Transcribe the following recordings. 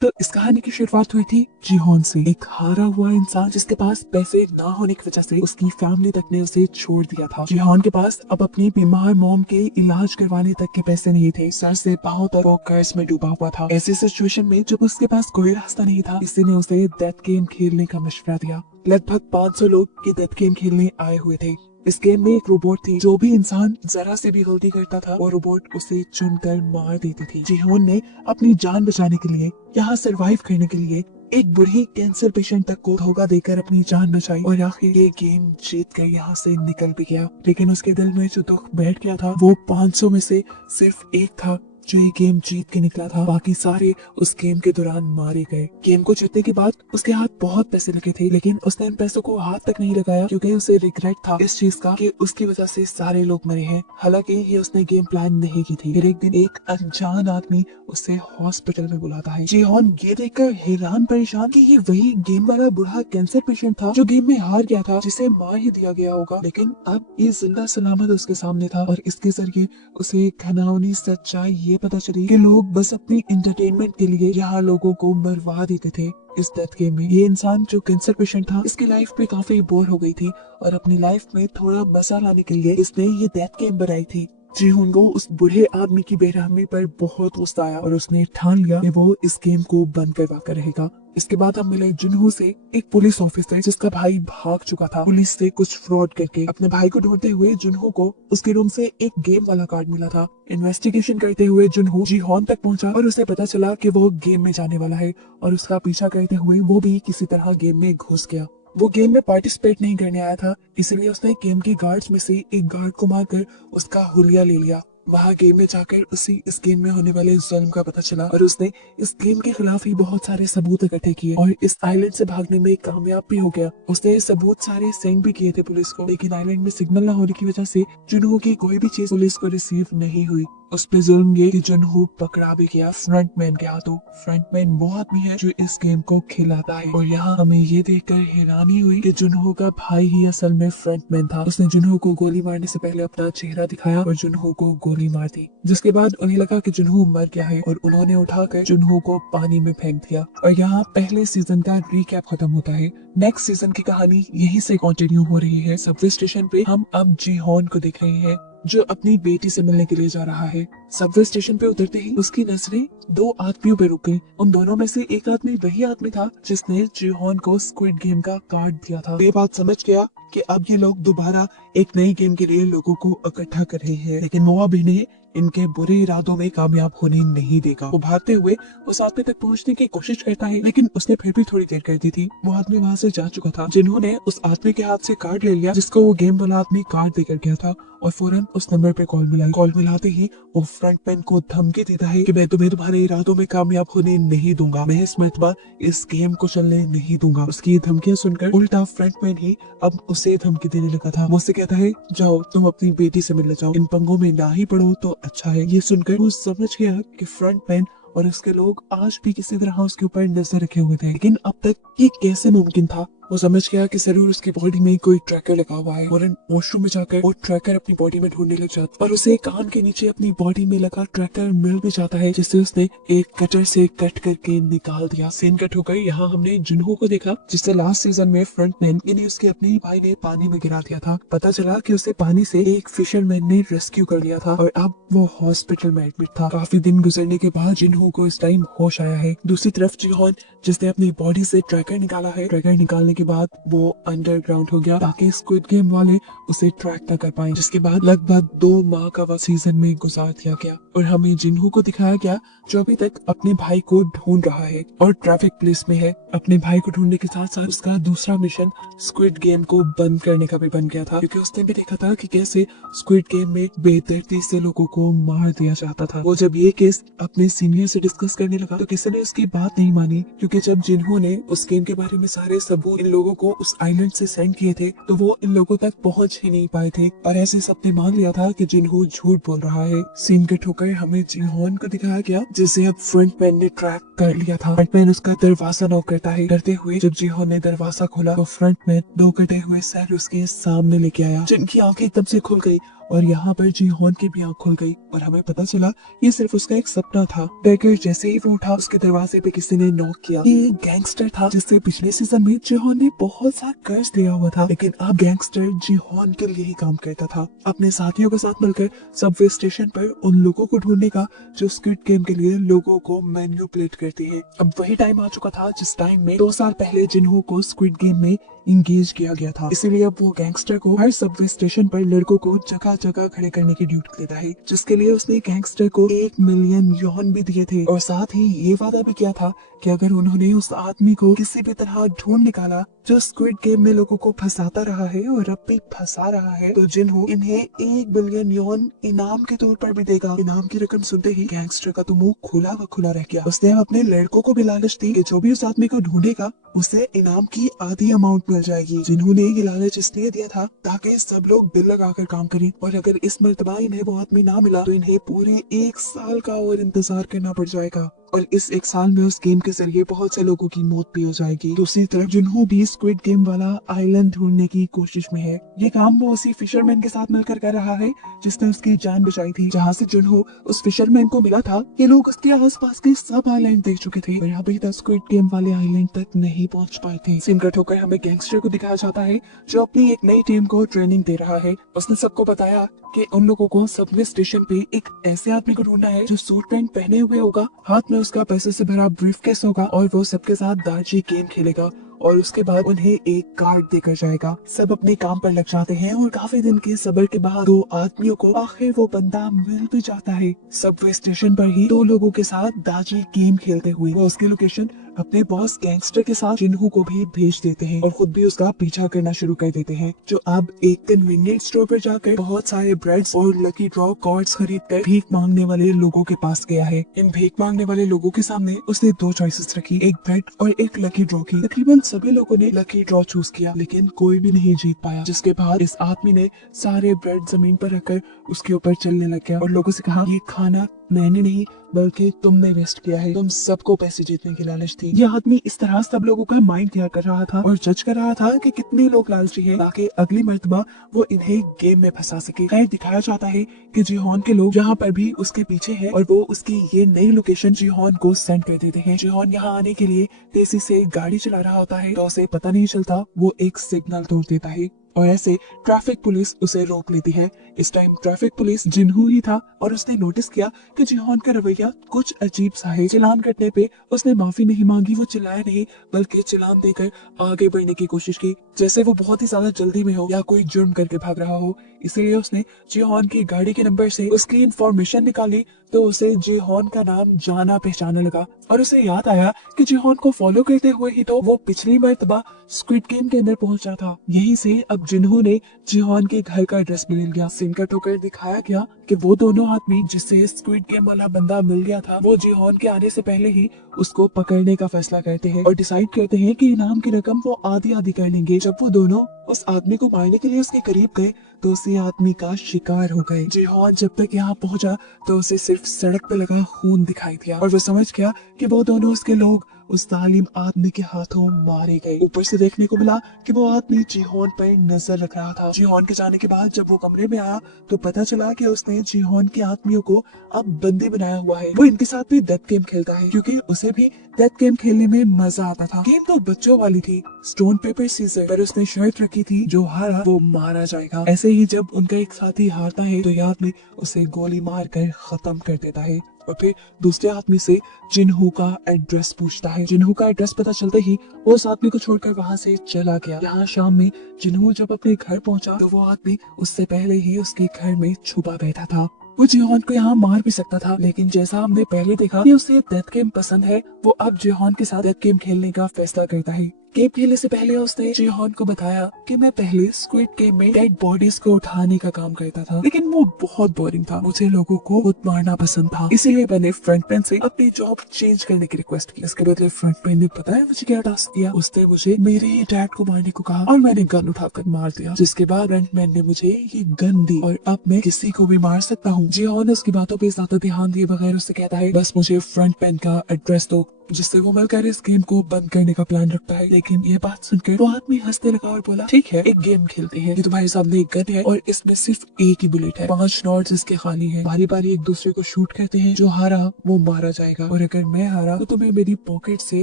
तो इस कहानी की शुरुआत हुई थी जीहोन से, एक हारा हुआ इंसान जिसके पास पैसे ना होने की वजह से उसकी फैमिली तक ने उसे छोड़ दिया था। जीहोन के पास अब अपनी बीमार मॉम के इलाज करवाने तक के पैसे नहीं थे। सर से पांव तक वो कर्ज में डूबा हुआ था। ऐसी सिचुएशन में जब उसके पास कोई रास्ता नहीं था, किसी ने उसे डेथ गेम खेलने का मशवरा दिया। लगभग 500 लोग ये डेथ गेम खेलने आए हुए थे। इस गेम में एक रोबोट थी, जो भी इंसान जरा से भी गलती करता था वो रोबोट उसे चुनकर मार देती थी। जीहोन ने अपनी जान बचाने के लिए, यहाँ सरवाइव करने के लिए एक बुढ़ी कैंसर पेशेंट तक को धोखा देकर अपनी जान बचाई और आखिर ये गेम जीत कर यहाँ से निकल भी गया। लेकिन उसके दिल में जो दुख बैठ गया था वो 500 में से सिर्फ एक था जो ये गेम जीत के निकला था। बाकी सारे उस गेम के दौरान मारे गए। गेम को जीतने के बाद उसके हाथ बहुत पैसे लगे थे, लेकिन उसने इन पैसों को हाथ तक नहीं लगाया क्योंकि उसे रिग्रेट था इस चीज का कि उसकी वजह से सारे लोग मरे हैं। हालांकि ये उसने गेम प्लान नहीं की थी। फिर एक दिन एक अनजान आदमी उसे हॉस्पिटल में बुलाता है। जीहोन ये देखकर हैरान परेशान कि ये वही गेम वाला बूढ़ा कैंसर पेशेंट था जो गेम में हार गया था, जिसे मार ही दिया गया होगा। लेकिन अब ये जिंदा सलामत उसके सामने था और इसके जरिए उसे घिनौनी सच्चाई ये पता चली कि लोग बस अपनी एंटरटेनमेंट के लिए यहाँ लोगों को मरवा देते थे। इस डेथ गेम में ये इंसान जो कैंसर पेशेंट था, इसकी लाइफ भी काफी बोर हो गई थी और अपनी लाइफ में थोड़ा मजा लाने के लिए इसने ये डेथ गेम बनाई थी। जीहोन को उस बूढ़े आदमी की बेरहमी पर बहुत गुस्सा आया और उसने ठान लिया कि वो इस गेम को बंद करवा कर रहेगा। इसके बाद हम मिले जुनहो से, एक पुलिस ऑफिसर जिसका भाई भाग चुका था पुलिस से कुछ फ्रॉड करके। अपने भाई को ढूंढते हुए जुनहो को उसके रूम से एक गेम वाला कार्ड मिला था। इन्वेस्टिगेशन करते हुए जुनहो जीहोन तक पहुंचा और उसे पता चला कि वो गेम में जाने वाला है और उसका पीछा करते हुए वो भी किसी तरह गेम में घुस गया। वो गेम में पार्टिसिपेट नहीं करने आया था, इसलिए उसने गेम के गार्ड्स में से एक गार्ड को मारकर उसका हुलिया ले लिया। वहाँ गेम में जाकर उसी इस गेम में होने वाले जुल्म का पता चला और उसने इस गेम के खिलाफ ही बहुत सारे सबूत इकट्ठे किए और इस आइलैंड से भागने में कामयाब भी हो गया। उसने सबूत सारे सेंड भी किए थे पुलिस को, लेकिन आइलैंड में सिग्नल न होने की वजह से जुनहो की कोई भी चीज पुलिस को रिसीव नहीं हुई। उस पे जुल्म ये कि जुनहो पकड़ा भी गया फ्रंटमैन के हाथों। फ्रंटमैन वो आदमी है जो इस गेम को खिलाता है और यहाँ हमें ये देखकर हैरानी हुई कि जुनहो का भाई ही असल में फ्रंटमैन था। उसने जुनहो को गोली मारने से पहले अपना चेहरा दिखाया और जुनहो को गोली मार दी, जिसके बाद उन्हें लगा कि जुनहो मर गया है और उन्होंने उठाकर जुनहो को पानी में फेंक दिया। और यहाँ पहले सीजन का रिकैप खत्म होता है। नेक्स्ट सीजन की कहानी यहीं से कंटिन्यू हो रही है। सबवे स्टेशन पे हम अब जीहोन को देख रहे हैं जो अपनी बेटी से मिलने के लिए जा रहा है। सबवे स्टेशन पे उतरते ही उसकी नजरें दो आदमियों पे रुक गई। उन दोनों में से एक आदमी वही आदमी था जिसने जीहोन को स्क्विड गेम का कार्ड दिया था। ये बात समझ गया कि अब ये लोग दोबारा एक नई गेम के लिए लोगों को इकट्ठा कर रहे हैं, लेकिन वो अब इन्हें इनके बुरे इरादों में कामयाब होने नहीं देगा। वो भागते हुए उस आदमी तक पहुंचने की कोशिश करता है, लेकिन उसने फिर भी थोड़ी देर कर दी थी। वो आदमी वहाँ से जा चुका था। जिन्होंने उस आदमी के हाथ से कार्ड ले लिया जिसको वो गेम वाला आदमी कार्ड देकर गया था और फौरन उस नंबर पे कॉल मिलाई। कॉल मिलाते ही वो फ्रंटमैन को धमकी देता है कि मैं तुम्हें तुम्हारे इरादों में कामयाब होने नहीं दूंगा, मैं इस मर्तबा इस गेम को चलने नहीं दूंगा। उसकी धमकियां सुनकर उल्टा फ्रंटमैन ही अब उसे धमकी देने लगा था। वो उससे कहता है जाओ तुम अपनी बेटी से मिलने जाओ, इन पंगों में ना ही पड़ो तो अच्छा है। ये सुनकर वो समझ गया कि फ्रंटमैन और उसके लोग आज भी किसी तरह उसके ऊपर नजर रखे हुए थे, लेकिन अब तक ये कैसे मुमकिन था। वो समझ गया कि जरूर उसकी बॉडी में कोई ट्रैकर लगा हुआ है। फौरन वॉशरूम में जाकर वो ट्रैकर अपनी बॉडी में ढूंढने लग जाता और उसे कान के नीचे अपनी बॉडी में लगा ट्रैकर मिल भी जाता है, जिससे उसने एक कटर से कट करके निकाल दिया। सीन कट हो गई। यहाँ हमने जुनहो को देखा जिससे लास्ट सीजन में फ्रंटमैन यानी उसके अपने भाई ने पानी में गिरा दिया था। पता चला कि उसे पानी से एक फिशरमैन ने रेस्क्यू कर लिया था और अब वो हॉस्पिटल में एडमिट था। काफी दिन गुजरने के बाद जुनहो को इस टाइम होश आया है। दूसरी तरफ जीहोन जिसने अपनी बॉडी से ट्रैकर निकाला है, ट्रैकर निकालने के बाद वो अंडरग्राउंड हो गया ताकि स्क्विड गेम वाले उसे ट्रैक न कर पाए, जिसके बाद लगभग 2 माह का वक्त सीजन में गुजार दिया गया और हमें जिन्हो को दिखाया गया जो अभी तक अपने भाई को ढूंढ रहा है और ट्रैफिक पुलिस में है। अपने भाई को ढूंढने के साथ साथ उसका दूसरा मिशन स्क्विड गेम को बंद करने का भी बन गया था, क्योंकि उसने भी देखा था कि कैसे स्क्विड गेम में बेदर्दी से लोगों को मार दिया जाता था। वो जब ये केस अपने सीनियर से डिस्कस करने लगा तो किसी ने उसकी बात नहीं मानी, क्योंकि जब जिन्हो ने उस गेम के बारे में सारे सबूत इन लोगों को उस आइलैंड से सेंड किए थे तो वो इन लोगों तक पहुंच ही नहीं पाए थे और ऐसे सबने मान लिया था कि जिन्हो झूठ बोल रहा है। सीन कट होकर हमें जीहोन को दिखाया गया जिसे अब फ्रंटमैन ने ट्रैक कर लिया था। फ्रंटमैन उसका दरवाजा नॉक करता है। डरते हुए जब जीहोन ने दरवाजा खोला तो फ्रंटमैन 2 कटे हुए सर उसके सामने लेके आया, जिनकी आंखें एकदम से खुल गई और यहाँ पर जीहोन की भी आँख खुल गई और हमें पता चला ये सिर्फ उसका एक सपना था। डेकर जैसे ही वो उठा उसके दरवाजे पे किसी ने नॉक किया। ये एक गैंगस्टर था जिससे पिछले सीजन में जीहोन ने बहुत सा कर्ज लिया हुआ था, लेकिन अब गैंगस्टर जीहोन के लिए ही काम करता था। अपने साथियों के साथ मिलकर सबवे स्टेशन पर उन लोगों को ढूंढने का जो स्क्विड गेम के लिए लोगों को मैन्युपुलेट करते हैं। अब वही टाइम आ चुका था जिस टाइम में 2 साल पहले जिन्हों को स्क्विड गेम में इंगेज किया गया था। इसीलिए अब वो गैंगस्टर को हर सबवे स्टेशन पर लड़कों को जगह जगह खड़े करने की ड्यूटी देता है, जिसके लिए उसने गैंगस्टर को 1 मिलियन यौन भी दिए थे और साथ ही ये वादा भी किया था कि अगर उन्होंने उस आदमी को किसी भी तरह ढूंढ निकाला जो स्क्विड गेम में लोगों को फंसाता रहा है और अब भी फंसा रहा है, तो जिन्हों इन्हें 1 बिलियन यौन इनाम के तौर पर भी देगा। इनाम की रकम सुनते ही गैंगस्टर का तो मुंह खुला व खुला रह गया। उसने अपने लड़कों को भी लालच दी कि जो भी उस आदमी को ढूंढेगा उसे इनाम की आधी अमाउंट मिल जाएगी। जिन्होंने ये लालच इसलिए दिया था ताकि सब लोग दिल लगाकर काम करें और अगर इस मर्तबा इन्हें वो आदमी ना मिला तो इन्हें पूरे 1 साल का और इंतजार करना पड़ जाएगा और इस 1 साल में उस गेम के जरिए बहुत से लोगों की मौत भी हो जाएगी। दूसरी तरफ जिन्हों भी स्क्विड गेम वाला आइलैंड ढूंढने की कोशिश में है। ये काम वो उसी फिशरमैन के साथ मिलकर कर रहा है जिसने उसकी जान बचाई थी। जहाँ से जिन्हों उस फिशरमैन को मिला था, ये लोग उसके आसपास के सब आइलैंड देख चुके थे और अभी तक स्क्विड गेम वाले आइलैंड तक नहीं पहुँच पाए थे। सीन कट होकर हमें गैंगस्टर को दिखाया जाता है जो अपनी एक नई टीम को ट्रेनिंग दे रहा है। उसने सबको बताया कि उन लोगों को सबवे स्टेशन पे एक ऐसे आदमी को ढूंढना है जो सूट पैंट पहने हुए होगा, हाथ में उसका पैसे से भरा ब्रीफकेस होगा और वो सबके साथ दार्जी गेम खेलेगा और उसके बाद उन्हें एक कार्ड देकर जाएगा। सब अपने काम पर लग जाते हैं और काफी दिन के सब्र के बाद 2 आदमियों को आखिर वो बंदा मिल भी जाता है। सबवे स्टेशन पर ही 2 लोगों के साथ दार्जी गेम खेलते हुए वो उसकी लोकेशन अपने बॉस गैंगस्टर के साथ जिन्हों को भी भेज देते हैं और खुद भी उसका पीछा करना शुरू कर देते हैं, जो अब एक कन्वीनियंस स्टोर पर जाकर बहुत सारे ब्रेड्स और लकी ड्रॉ कार्ड्स खरीद कर भीख मांगने वाले लोगों के पास गया है। इन भीख मांगने वाले लोगों के सामने उसने 2 चॉइसेस रखी, एक ब्रेड और एक लकी ड्रॉ की। तकरीबन सभी लोगों ने लकी ड्रॉ चूज किया लेकिन कोई भी नहीं जीत पाया, जिसके बाद इस आदमी ने सारे ब्रेड जमीन पर रखकर उसके ऊपर चलने लग गया और लोगों से कहा, ये खाना मैंने नहीं बल्कि तुमने वेस्ट किया है, तुम सबको पैसे जीतने की लालच थी। यह आदमी इस तरह सब लोगों का माइंड तैयार कर रहा था और जज कर रहा था कि कितने लोग लालची हैं ताकि अगली मर्तबा वो इन्हें गेम में फंसा सके। खैर दिखाया जाता है कि जीहोन के लोग यहाँ पर भी उसके पीछे हैं और वो उसकी ये नई लोकेशन जीहोन को सेंड कर देते हैं। जीहोन यहाँ आने के लिए तेजी से गाड़ी चला रहा होता है तो उसे पता नहीं चलता वो एक सिग्नल तोड़ देता है और ऐसे ट्रैफिक पुलिस उसे रोक लेती है। इस टाइम ट्रैफिक पुलिस जिन्हों ही था और उसने नोटिस किया कि जीहोन का रवैया कुछ अजीब सा है। चालान कटने पे उसने माफी नहीं मांगी, वो चिल्लाया नहीं बल्कि चालान देकर आगे बढ़ने की कोशिश की जैसे वो बहुत ही ज्यादा जल्दी में हो या कोई जुर्म करके भाग रहा हो। इसीलिए उसने जीहोन की गाड़ी के नंबर से उसकी इंफॉर्मेशन निकाली तो उसे जीहोन का नाम जाना पहचाना लगा और उसे याद आया कि जीहोन को फॉलो करते हुए ही तो वो पिछली मर्तबा स्क्विड गेम के अंदर पहुंचा था। यहीं से अब जिन्हों ने जीहोन के घर का एड्रेस भी मिल गया। सीन कट होकर दिखाया गया कि वो दोनों आदमी जिससे स्क्विड गेम वाला बंदा मिल गया था वो जीहोन के आने से पहले ही उसको पकड़ने का फैसला करते हैं और डिसाइड करते हैं कि इनाम की रकम वो आधी आधी कर लेंगे। जब वो दोनों उस आदमी को मारने के लिए उसके करीब गए तो उसी आदमी का शिकार हो गए। जीहोन जब तक यहाँ पहुंचा तो उसे सिर्फ सड़क पे लगा खून दिखाई दिया और वो समझ गया कि वो दोनों उसके लोग उस जालिम आदमी के हाथों मारे गए। ऊपर से देखने को मिला कि वो आदमी जीहोन पर नजर रख रहा था। जीहोन के जाने के बाद जब वो कमरे में आया तो पता चला कि उसने जीहोन के आदमियों को अब बंदी बनाया हुआ है। वो इनके साथ भी डेथ गेम खेलता है क्योंकि उसे भी डेथ गेम खेलने में मजा आता था। गेम तो बच्चों वाली थी, स्टोन पेपर सीजर, पर उसने शर्त रखी थी जो हारा वो मारा जाएगा। ऐसे ही जब उनका एक साथी हारता है तो ये आदमी उसे गोली मार कर खत्म कर देता है और फिर दूसरे आदमी से जिन्हों का एड्रेस पूछता है। जिन्हों का एड्रेस पता चलते ही वो उस आदमी को छोड़कर वहाँ से चला गया। यहाँ शाम में जिन्हों जब अपने घर पहुंचा तो वो आदमी उससे पहले ही उसके घर में छुपा बैठा था। वो जीहोन को यहाँ मार भी सकता था लेकिन जैसा हमने पहले देखा कि उसे डेथ गेम पसंद है, वो अब जीहोन के साथ डेथ गेम खेलने का फैसला करता है। गेम खेलने से पहले उसने जीहोन को बताया कि मैं पहले स्क्विड गेम में डेड बॉडीज को उठाने का काम करता था लेकिन वो बहुत बोरिंग था, मुझे लोगों को खुद मारना पसंद था, इसीलिए मैंने फ्रंट मैन से अपनी जॉब चेंज करने की रिक्वेस्ट की। इसके बदले फ्रंट मैन ने पता है मुझे क्या टास्क दिया, उसने मुझे मेरे ही डैड को मारने को कहा और मैंने गन उठाकर मार दिया, जिसके बाद फ्रंट मैन ने मुझे ये गन दी और अब मैं किसी को भी मार सकता हूँ। जीहोन उसकी बातों पे ज्यादा ध्यान दिए बगैर उससे कहता है बस मुझे फ्रंट मैन का एड्रेस दो जिससे वो मिलकर इस गेम को बंद करने का प्लान रखता है। लेकिन ये बात सुनकर वो आदमी हंसने लगा और बोला, ठीक है, एक गेम खेलते हैं। ये तुम्हारे सामने एक गन है और इसमें सिर्फ एक ही बुलेट है, 5 नॉट्स इसके खाली है। बारी बारी एक दूसरे को शूट करते हैं, जो हारा वो मारा जाएगा और अगर मैं हारा तो तुम्हें मेरी पॉकेट से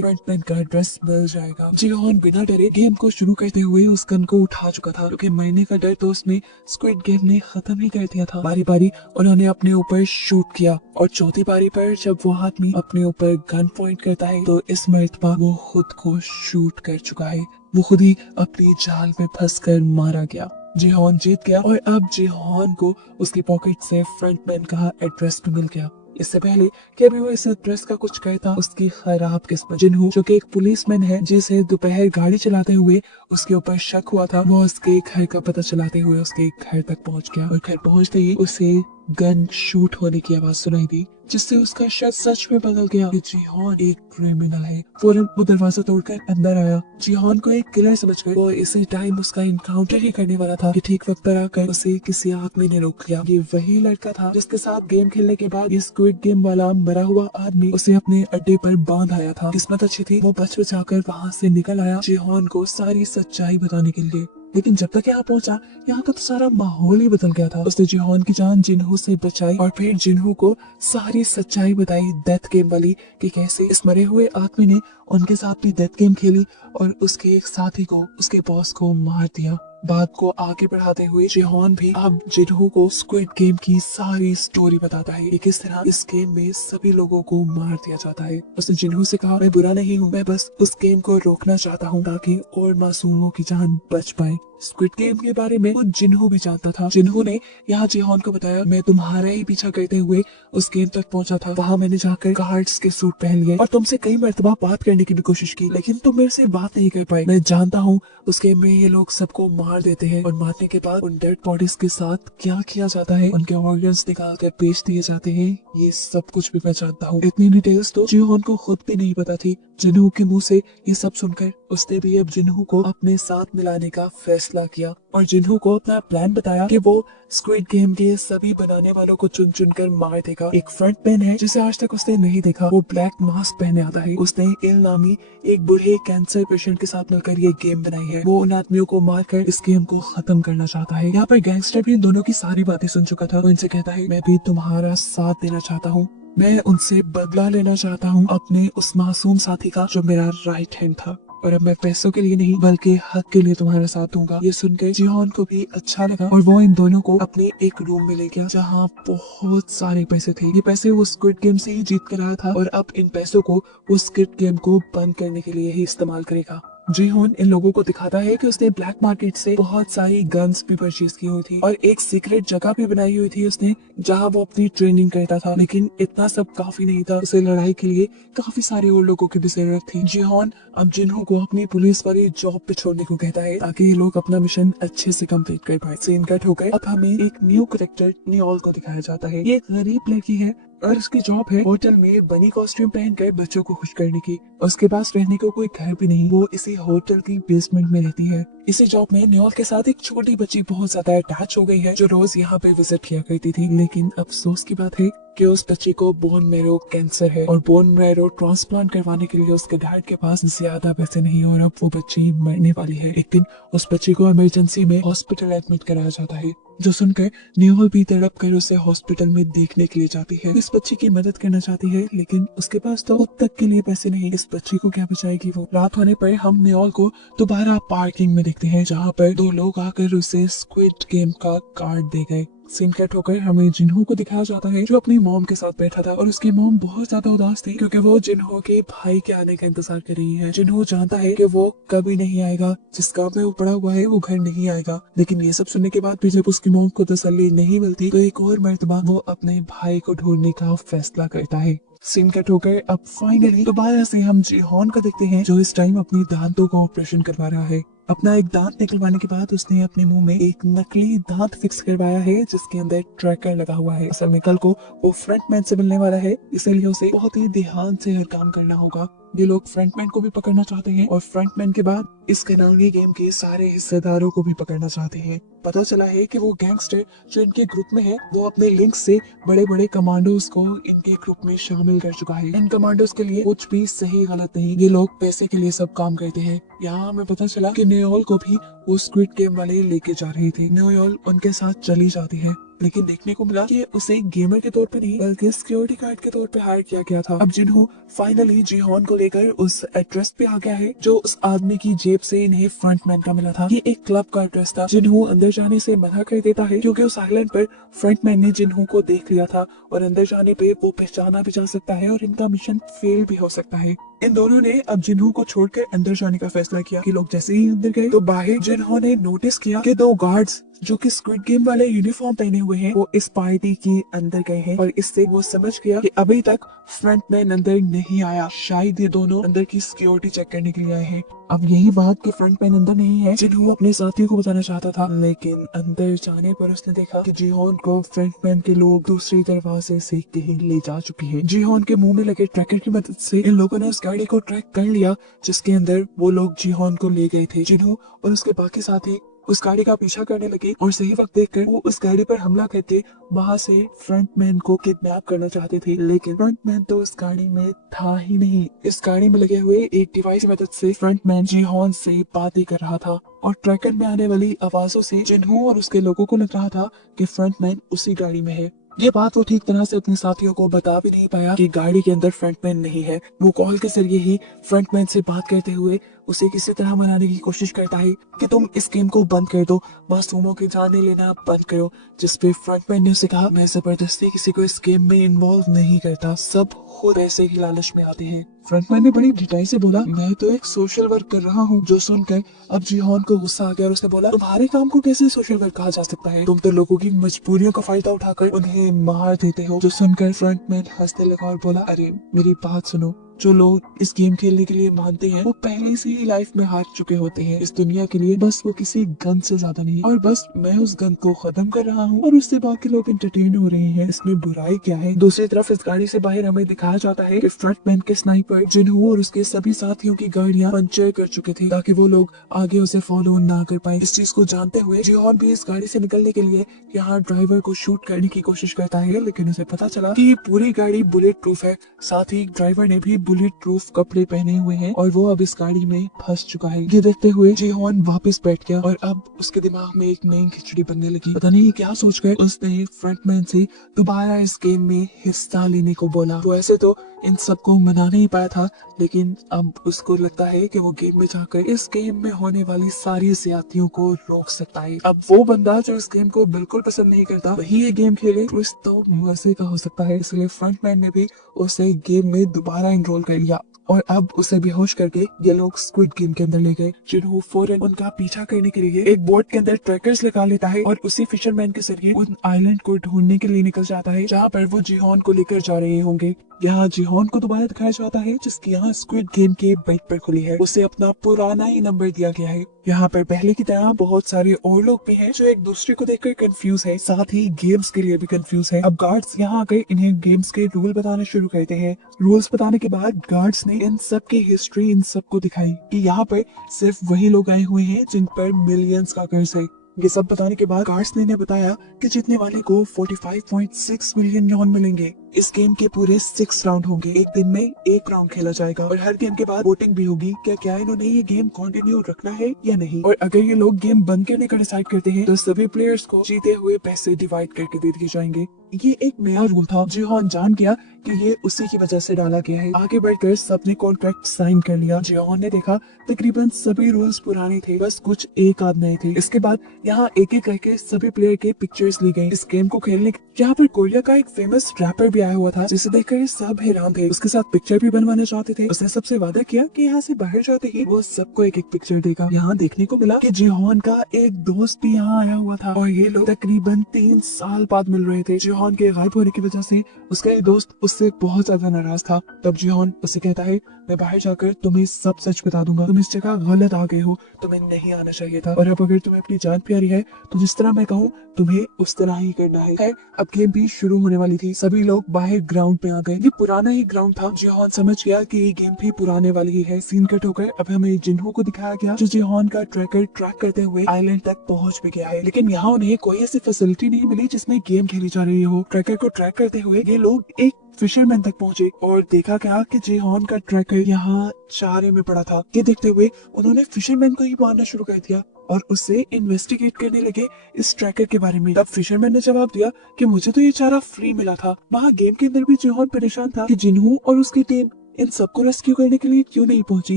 फ्रंटमैन का ड्रेस मिल जाएगा। जिहोन बिना डरे गेम को शुरू करते हुए उस गन को उठा चुका था, क्योंकि मरने का डर तो उसमें स्क्विड गेम ने खत्म ही कर दिया था। बारी बारी उन्होंने अपने ऊपर शूट किया और चौथी बारी पर जब वो आदमी अपने ऊपर गन पॉइंट करता है तो इस मर्तबा वो खुद को शूट कर चुका है। वो खुद ही अपनी जाल में फंसकर मारा गया। जिहोन जीत गया और अब जिहोन को उसकी पॉकेट से फ्रंटमैन का एड्रेस भी मिल गया। इससे पहले कि अभी वो इस एड्रेस का कुछ कहता, उसकी खराब किस्मत जिन्हू, जो कि एक पुलिसमैन है जिसे दोपहर गाड़ी चलाते हुए उसके ऊपर शक हुआ था, वो उसके घर का पता चलाते हुए उसके घर तक पहुंच गया और घर पहुंचते ही उसे गन शूट होने की आवाज सुनाई दी, जिससे उसका शक सच में बदल गया कि जिहोन एक क्रिमिनल है। फौरन वो दरवाजा तोड़कर अंदर आया। जिहोन को एक किलर समझकर वो इसी टाइम उसका इनकाउंटर ही करने वाला था कि ठीक वक्त पर आकर उसे किसी आदमी ने रोक लिया। ये वही लड़का था जिसके साथ गेम खेलने के बाद ये स्क्विड गेम वाला मरा हुआ आदमी उसे अपने अड्डे पर बांध आया था। किस्मत अच्छी थी, वो बच बचाकर वहाँ से निकल आया जिहोन को सारी सच्चाई बताने के लिए। लेकिन जब तक यहाँ पहुंचा, यहाँ का तो सारा माहौल ही बदल गया था। उसने जिहोन की जान जिन्हू से बचाई और फिर जिन्हू को सारी सच्चाई बताई डेथ गेम वाली, कि कैसे इस मरे हुए आदमी ने उनके साथ भी डेथ गेम खेली और उसके एक साथी को, उसके बॉस को मार दिया। बात को आगे बढ़ाते हुए जिहोन भी अब जिन्हू को स्क्विड गेम की सारी स्टोरी बताता है कि किस तरह इस गेम में सभी लोगों को मार दिया जाता है। उसने जिन्हू से कहा, मैं बुरा नहीं हूँ, मैं बस उस गेम को रोकना चाहता हूँ ताकि और मासूमों की जान बच पाए। स्क्विड गेम के बारे में वो जिन्हू भी जानता था। जिन्हू ने यहाँ जिहोन को बताया, मैं तुम्हारा ही पीछा करते हुए उस गेम तक पहुंचा था। वहाँ मैंने जाकर गार्ड्स के सूट पहन लिए और तुमसे कई मर्तबा बात करने की भी कोशिश की, लेकिन तुम मेरे से बात नहीं कर पाए। मैं जानता हूँ उस गेम में ये लोग सबको मार देते हैं और मारने के बाद उन डेड बॉडीज के साथ क्या किया जाता है, उनके ऑर्गन्स निकाल कर बेच दिए जाते हैं, ये सब कुछ भी मैं जानता हूँ। इतनी डिटेल्स तो जिहोन को खुद भी नहीं पता थी। जिन्हू के मुंह से ये सब सुनकर उसने भी अब जिन्हू को अपने साथ मिलाने का फैसला किया और जिन्हू को अपना प्लान बताया कि वो स्क्विड गेम के सभी बनाने वालों को चुन चुन कर मार देगा। एक फ्रंटमैन है जिसे आज तक उसने नहीं देखा, वो ब्लैक मास्क पहने आता है। उसने इल नामी एक बूढ़े कैंसर पेशेंट के साथ मिलकर ये गेम बनाई है। वो उन आदमियों को मारकर इस गेम को खत्म करना चाहता है। यहाँ पर गैंगस्टर भी इन दोनों की सारी बातें सुन चुका था। वो इनसे कहता है, मैं भी तुम्हारा साथ देना चाहता हूँ, मैं उनसे बदला लेना चाहता हूँ अपने उस मासूम साथी का जो मेरा राइट हैंड था, और अब मैं पैसों के लिए नहीं बल्कि हक के लिए तुम्हारा साथ दूंगा। ये सुनकर जिहोन को भी अच्छा लगा और वो इन दोनों को अपने एक रूम में ले गया जहाँ बहुत सारे पैसे थे। ये पैसे वो स्क्विड गेम से ही जीत कर आया था और अब इन पैसों को वो स्क्विड गेम को बंद करने के लिए ही इस्तेमाल करेगा। जिहोन इन लोगों को दिखाता है कि उसने ब्लैक मार्केट से बहुत सारी गन्स भी परचेज की हुई थी और एक सीक्रेट जगह भी बनाई हुई थी उसने, जहां वो अपनी ट्रेनिंग करता था। लेकिन इतना सब काफी नहीं था, उसे लड़ाई के लिए काफी सारे और लोगों की भी जरूरत थी। जिहोन अब जिन्हू को अपनी पुलिस वाली जॉब पे छोड़ने को कहता है ताकि ये लोग अपना मिशन अच्छे से कंप्लीट कर पाए। सीन कट हो गए। अब हमें एक न्यू कैरेक्टर नियोल को दिखाया जाता है। ये एक गरीब लड़की है और उसकी जॉब है होटल में बनी कॉस्ट्यूम पहनकर बच्चों को खुश करने की। उसके पास रहने को कोई घर भी नहीं, वो इसी होटल की बेसमेंट में रहती है। इसी जॉब में नियोल के साथ एक छोटी बच्ची बहुत ज्यादा अटैच हो गई है जो रोज यहाँ पे विजिट किया करती थी। लेकिन अफसोस की बात है कि उस बच्ची को बोन मैरो कैंसर है और बोन मैरो ट्रांसप्लांट करवाने के लिए उसके डैड के पास ज्यादा पैसे नहीं और अब वो बच्ची मरने वाली है। एक दिन उस बच्ची को इमरजेंसी में हॉस्पिटल एडमिट कराया जाता है, जो सुनकर नियोल भी तड़प कर उसे हॉस्पिटल में देखने के लिए जाती है। इस बच्ची की मदद करना चाहती है लेकिन उसके पास तो अब तक के लिए पैसे नहीं। इस बच्ची को क्या बचाएगी वो। रात होने पर हम नियोल को दोबारा पार्किंग में देखते हैं जहाँ पर 2 लोग आकर उसे स्क्विड गेम का कार्ड दे गए। सीन कट होकर हमें जिन्हू को दिखाया जाता है जो अपनी मॉम के साथ बैठा था और उसकी मॉम बहुत ज्यादा उदास थी क्योंकि वो जिन्हू के भाई के आने का इंतजार कर रही है। जिन्हू जानता है कि वो कभी नहीं आएगा, जिस काम में वो पड़ा हुआ है वो घर नहीं आएगा। लेकिन ये सब सुनने के बाद भी जब उसकी मॉम को तसल्ली नहीं मिलती तो एक और मर्तबा वो अपने भाई को ढूंढने का फैसला करता है। सीन कट होकर अब फाइनली दोबारा से हम जिहोन को देखते हैं जो इस टाइम अपनी दांतों का ऑपरेशन करवा रहा है। अपना एक दांत निकलवाने के बाद उसने अपने मुंह में एक नकली दांत फिक्स करवाया है जिसके अंदर ट्रैकर लगा हुआ है। असल में कल को वो फ्रंटमैन से मिलने वाला है, इसीलिए उसे बहुत ही ध्यान से हर काम करना होगा। ये लोग फ्रंटमैन को भी पकड़ना चाहते हैं और फ्रंटमैन के बाद इस कनांगी गेम के सारे हिस्सेदारों को भी पकड़ना चाहते हैं। पता चला है कि वो गैंगस्टर जो इनके ग्रुप में है वो अपने लिंक से बड़े बड़े कमांडोज को इनके ग्रुप में शामिल कर चुका है। इन कमांडोज के लिए कुछ भी सही गलत नहीं, ये लोग पैसे के लिए सब काम करते हैं। यहाँ हमें पता चला कि न्योल को भी वो स्क्विड गेम वाले लेके जा रहे थे। न्योल उनके साथ चली जाती है, लेकिन देखने को मिला कि उसे गेमर के तौर पे नहीं बल्कि सिक्योरिटी गार्ड के तौर पे हायर किया गया था। अब जिन्हों फाइनली जिहोन को लेकर उस एड्रेस पे आ गया है जो उस आदमी की जेब से इन्हें फ्रंटमैन का मिला था। ये एक क्लब का एड्रेस था। जिन्हों अंदर जाने से मना कर देता है क्योंकि उस आइलैंड पर फ्रंटमैन ने जिन्हों को देख लिया था और अंदर जाने पे वो पहचाना भी जा सकता है और इनका मिशन फेल भी हो सकता है। इन दोनों ने अब जिन्हों को छोड़कर अंदर जाने का फैसला किया कि लोग जैसे ही अंदर गए तो बाहर जिन्हों ने नोटिस किया कि 2 गार्ड्स जो कि स्क्विड गेम वाले यूनिफॉर्म पहने हुए हैं वो इस पार्टी के अंदर गए हैं और इससे वो समझ गया कि अभी तक फ्रंटमैन अंदर नहीं आया, शायद ये दोनों अंदर की सिक्योरिटी चेक करने के लिए आए हैं। अब यही बात कि फ्रंटमैन अंदर नहीं है जिन्हों अपने साथियों को बताना चाहता था, लेकिन अंदर जाने पर उसने देखा कि जिहोन को फ्रंटमैन के लोग दूसरे दरवाजे से कहीं ले जा चुके हैं। जिहोन के मुंह में लगे ट्रैकर की मदद से इन लोगों ने उस गाड़ी को ट्रैक कर लिया जिसके अंदर वो लोग जिहोन को ले गए थे। जिन्हों और उसके बाकी साथी उस गाड़ी का पीछा करने लगे और सही वक्त देखकर वो उस गाड़ी पर हमला करके वहां से फ्रंटमैन को किडनैप करना चाहते थे, लेकिन फ्रंटमैन तो उस गाड़ी में था ही नहीं। इस गाड़ी में लगे हुए एक डिवाइस की मदद से फ्रंटमैन जिहोन से बातें कर रहा था और ट्रैकर में आने वाली आवाजों से जिन्हों और उसके लोगों को लग रहा था कि फ्रंटमैन उसी गाड़ी में है। ये बात वो ठीक तरह से अपने साथियों को बता भी नहीं पाया कि गाड़ी के अंदर फ्रंटमैन नहीं है। वो कॉल के जरिए ही फ्रंटमैन से बात करते हुए उसे किसी तरह मनाने की कोशिश करता है कि तुम इस गेम को बंद कर दो, मासूमों की जाने लेना बंद करो। जिसपे फ्रंटमैन ने उसे कहा, मैं जबरदस्ती किसी को इस गेम में इन्वॉल्व नहीं करता, सब खुद पैसे की लालच में आते हैं। फ्रंटमैन ने बड़ी ढिठाई से बोला, मैं तो एक सोशल वर्क कर रहा हूँ। जो सुनकर अब जिहोन को गुस्सा आ गया और उसने बोला, तुम्हारे काम को कैसे सोशल वर्क कहा जा सकता है? तुम तो लोगों की मजबूरियों का फायदा उठाकर उन्हें मार देते हो। जो सुनकर फ्रंटमैन हंसने लगा और बोला, अरे मेरी बात सुनो, जो लोग इस गेम खेलने के लिए मानते हैं वो पहले से ही लाइफ में हार चुके होते हैं इस दुनिया के लिए, बस वो किसी गन से ज्यादा नहीं। और बस मैं उस गन को खत्म कर रहा हूँ और उससे बाकी लोग एंटरटेन हो रहे हैं, इसमें बुराई क्या है? दूसरी तरफ इस गाड़ी से बाहर हमें दिखाया जाता है कि फ्रंटमैन के स्नाइपर जिन्हों और उसके सभी साथियों की गाड़ियां पंचर कर चुके थे ताकि वो लोग आगे उसे फॉलो ना कर पाए। इस चीज को जानते हुए जिहोन भी इस गाड़ी से निकलने के लिए यहाँ ड्राइवर को शूट करने की कोशिश करता है, लेकिन उसे पता चला कि पूरी गाड़ी बुलेट प्रूफ है। साथ ही ड्राइवर ने भी बुलेट प्रूफ कपड़े पहने हुए हैं और वो अब इस गाड़ी में फंस चुका है। ये देखते हुए जिहोन वापस बैठ गया और अब उसके दिमाग में एक नई खिचड़ी बनने लगी। पता नहीं क्या सोचकर उसने फ्रंटमैन से दोबारा इस गेम में हिस्सा लेने को बोला। वो ऐसे तो इन सबको मना नहीं पाया था, लेकिन अब उसको लगता है कि वो गेम में जाकर इस गेम में होने वाली सारी ज्यादतियों को रोक सकता है। अब वो बंदा जो इस गेम को बिल्कुल पसंद नहीं करता वही ये गेम खेले तो मजे का हो सकता है। इसलिए फ्रंटमैन ने भी उसे गेम में दोबारा एनरोल कर लिया और अब उसे बेहोश करके ये लोग स्क्विड गेम के अंदर ले गए। जिन्हों फौरन उनका पीछा करने के लिए एक बोट के अंदर ट्रैकर्स लगा लेता है और उसी फिशरमैन के जरिए उन आइलैंड को ढूंढने के लिए निकल जाता है जहाँ पर वो जिहोन को लेकर जा रहे होंगे। यहाँ जिहोन को दोबारा दिखाया जाता है जिसकी यहाँ स्क्विड गेम के बेड पर खुली है। उसे अपना पुराना ही नंबर दिया गया है। यहाँ पर पहले की तरह बहुत सारे और लोग भी हैं जो एक दूसरे को देखकर कंफ्यूज है, साथ ही गेम्स के लिए भी कंफ्यूज है। अब गार्ड्स यहाँ आकर इन्हें गेम्स के रूल बताने शुरू करते हैं। रूल्स बताने के बाद गार्ड्स ने इन सब की हिस्ट्री इन सबको दिखाई कि यहाँ पर सिर्फ वही लोग आए हुए हैं जिन पर मिलियंस का कर्ज है। ये सब बताने के बाद गार्ड्स ने बताया कि जीतने वाले को 45.6 मिलियन यॉन मिलेंगे। इस गेम के पूरे 6 राउंड होंगे। एक दिन में एक राउंड खेला जाएगा और हर गेम के बाद वोटिंग भी होगी क्या इन्होंने ये गेम कंटिन्यू रखना है या नहीं। और अगर ये लोग गेम बंद करने का डिसाइड करते हैं तो सभी प्लेयर्स को जीते हुए पैसे डिवाइड करके दे दिए जाएंगे। ये एक नया रूल था। जिहोन जान गया कि ये उसी की वजह से डाला गया है। आगे बढ़कर सबने कॉन्ट्रैक्ट साइन कर लिया। जिहोन ने देखा तकरीबन सभी रूल्स पुराने थे, बस कुछ एक आध नए थे। इसके बाद यहाँ एक एक करके सभी प्लेयर के पिक्चर्स ली गई। इस गेम को खेलने यहाँ पर कोरिया का एक फेमस रैपर भी आया हुआ था जिसे देखकर सब हैरान थे। उसके साथ पिक्चर भी बनवाना चाहते थे। उसने सबसे वादा किया कि यहाँ से बाहर जाते ही वो सबको एक एक पिक्चर देगा। यहाँ देखने को मिला कि जिहोन का एक दोस्त भी यहाँ आया हुआ था और ये लोग तकरीबन 3 साल बाद मिल रहे थे। जिहोन के गायब होने की वजह से उसका एक दोस्त उससे बहुत ज्यादा नाराज था। तब जिहोन उसे कहता है, मैं बाहर जाकर तुम्हें सब सच बता दूंगा। तुम इस जगह गलत आ गए हो, तुम्हें नहीं आना चाहिए था। और अब अगर तुम्हें अपनी जान प्यारी है तो जिस तरह मैं कहूँ तुम्हें उस तरह ही करना है। खैर, अब गेम भी शुरू होने वाली थी। सभी लोग बाहर ग्राउंड पे आ गए। ये पुराना ही ग्राउंड था। जिहोन समझ गया कि ये गेम भी पुराने वाली ही है। सीन कट होकर अब हमें जिन्हो को दिखाया गया जो जिहोन का ट्रैकर ट्रैक करते हुए आइलैंड तक पहुंच भी गया है। लेकिन यहाँ उन्हें कोई ऐसी फैसिलिटी नहीं मिली जिसमें गेम खेली जा रही हो। ट्रैकर को ट्रैक करते हुए ये लोग एक फिशरमैन तक पहुंचे और देखा क्या कि जिहोन का ट्रैकर यहाँ चारे में पड़ा था। ये देखते हुए उन्होंने फिशरमैन को ही मारना शुरू कर दिया और उससे इन्वेस्टिगेट करने लगे इस ट्रैकर के बारे में। तब फिशरमैन ने जवाब दिया कि मुझे तो ये चारा फ्री मिला था। वहाँ गेम के अंदर भी जिहोन परेशान था कि जिन्हो और उसकी टीम इन सबको रेस्क्यू करने के लिए क्यों नहीं पहुंची।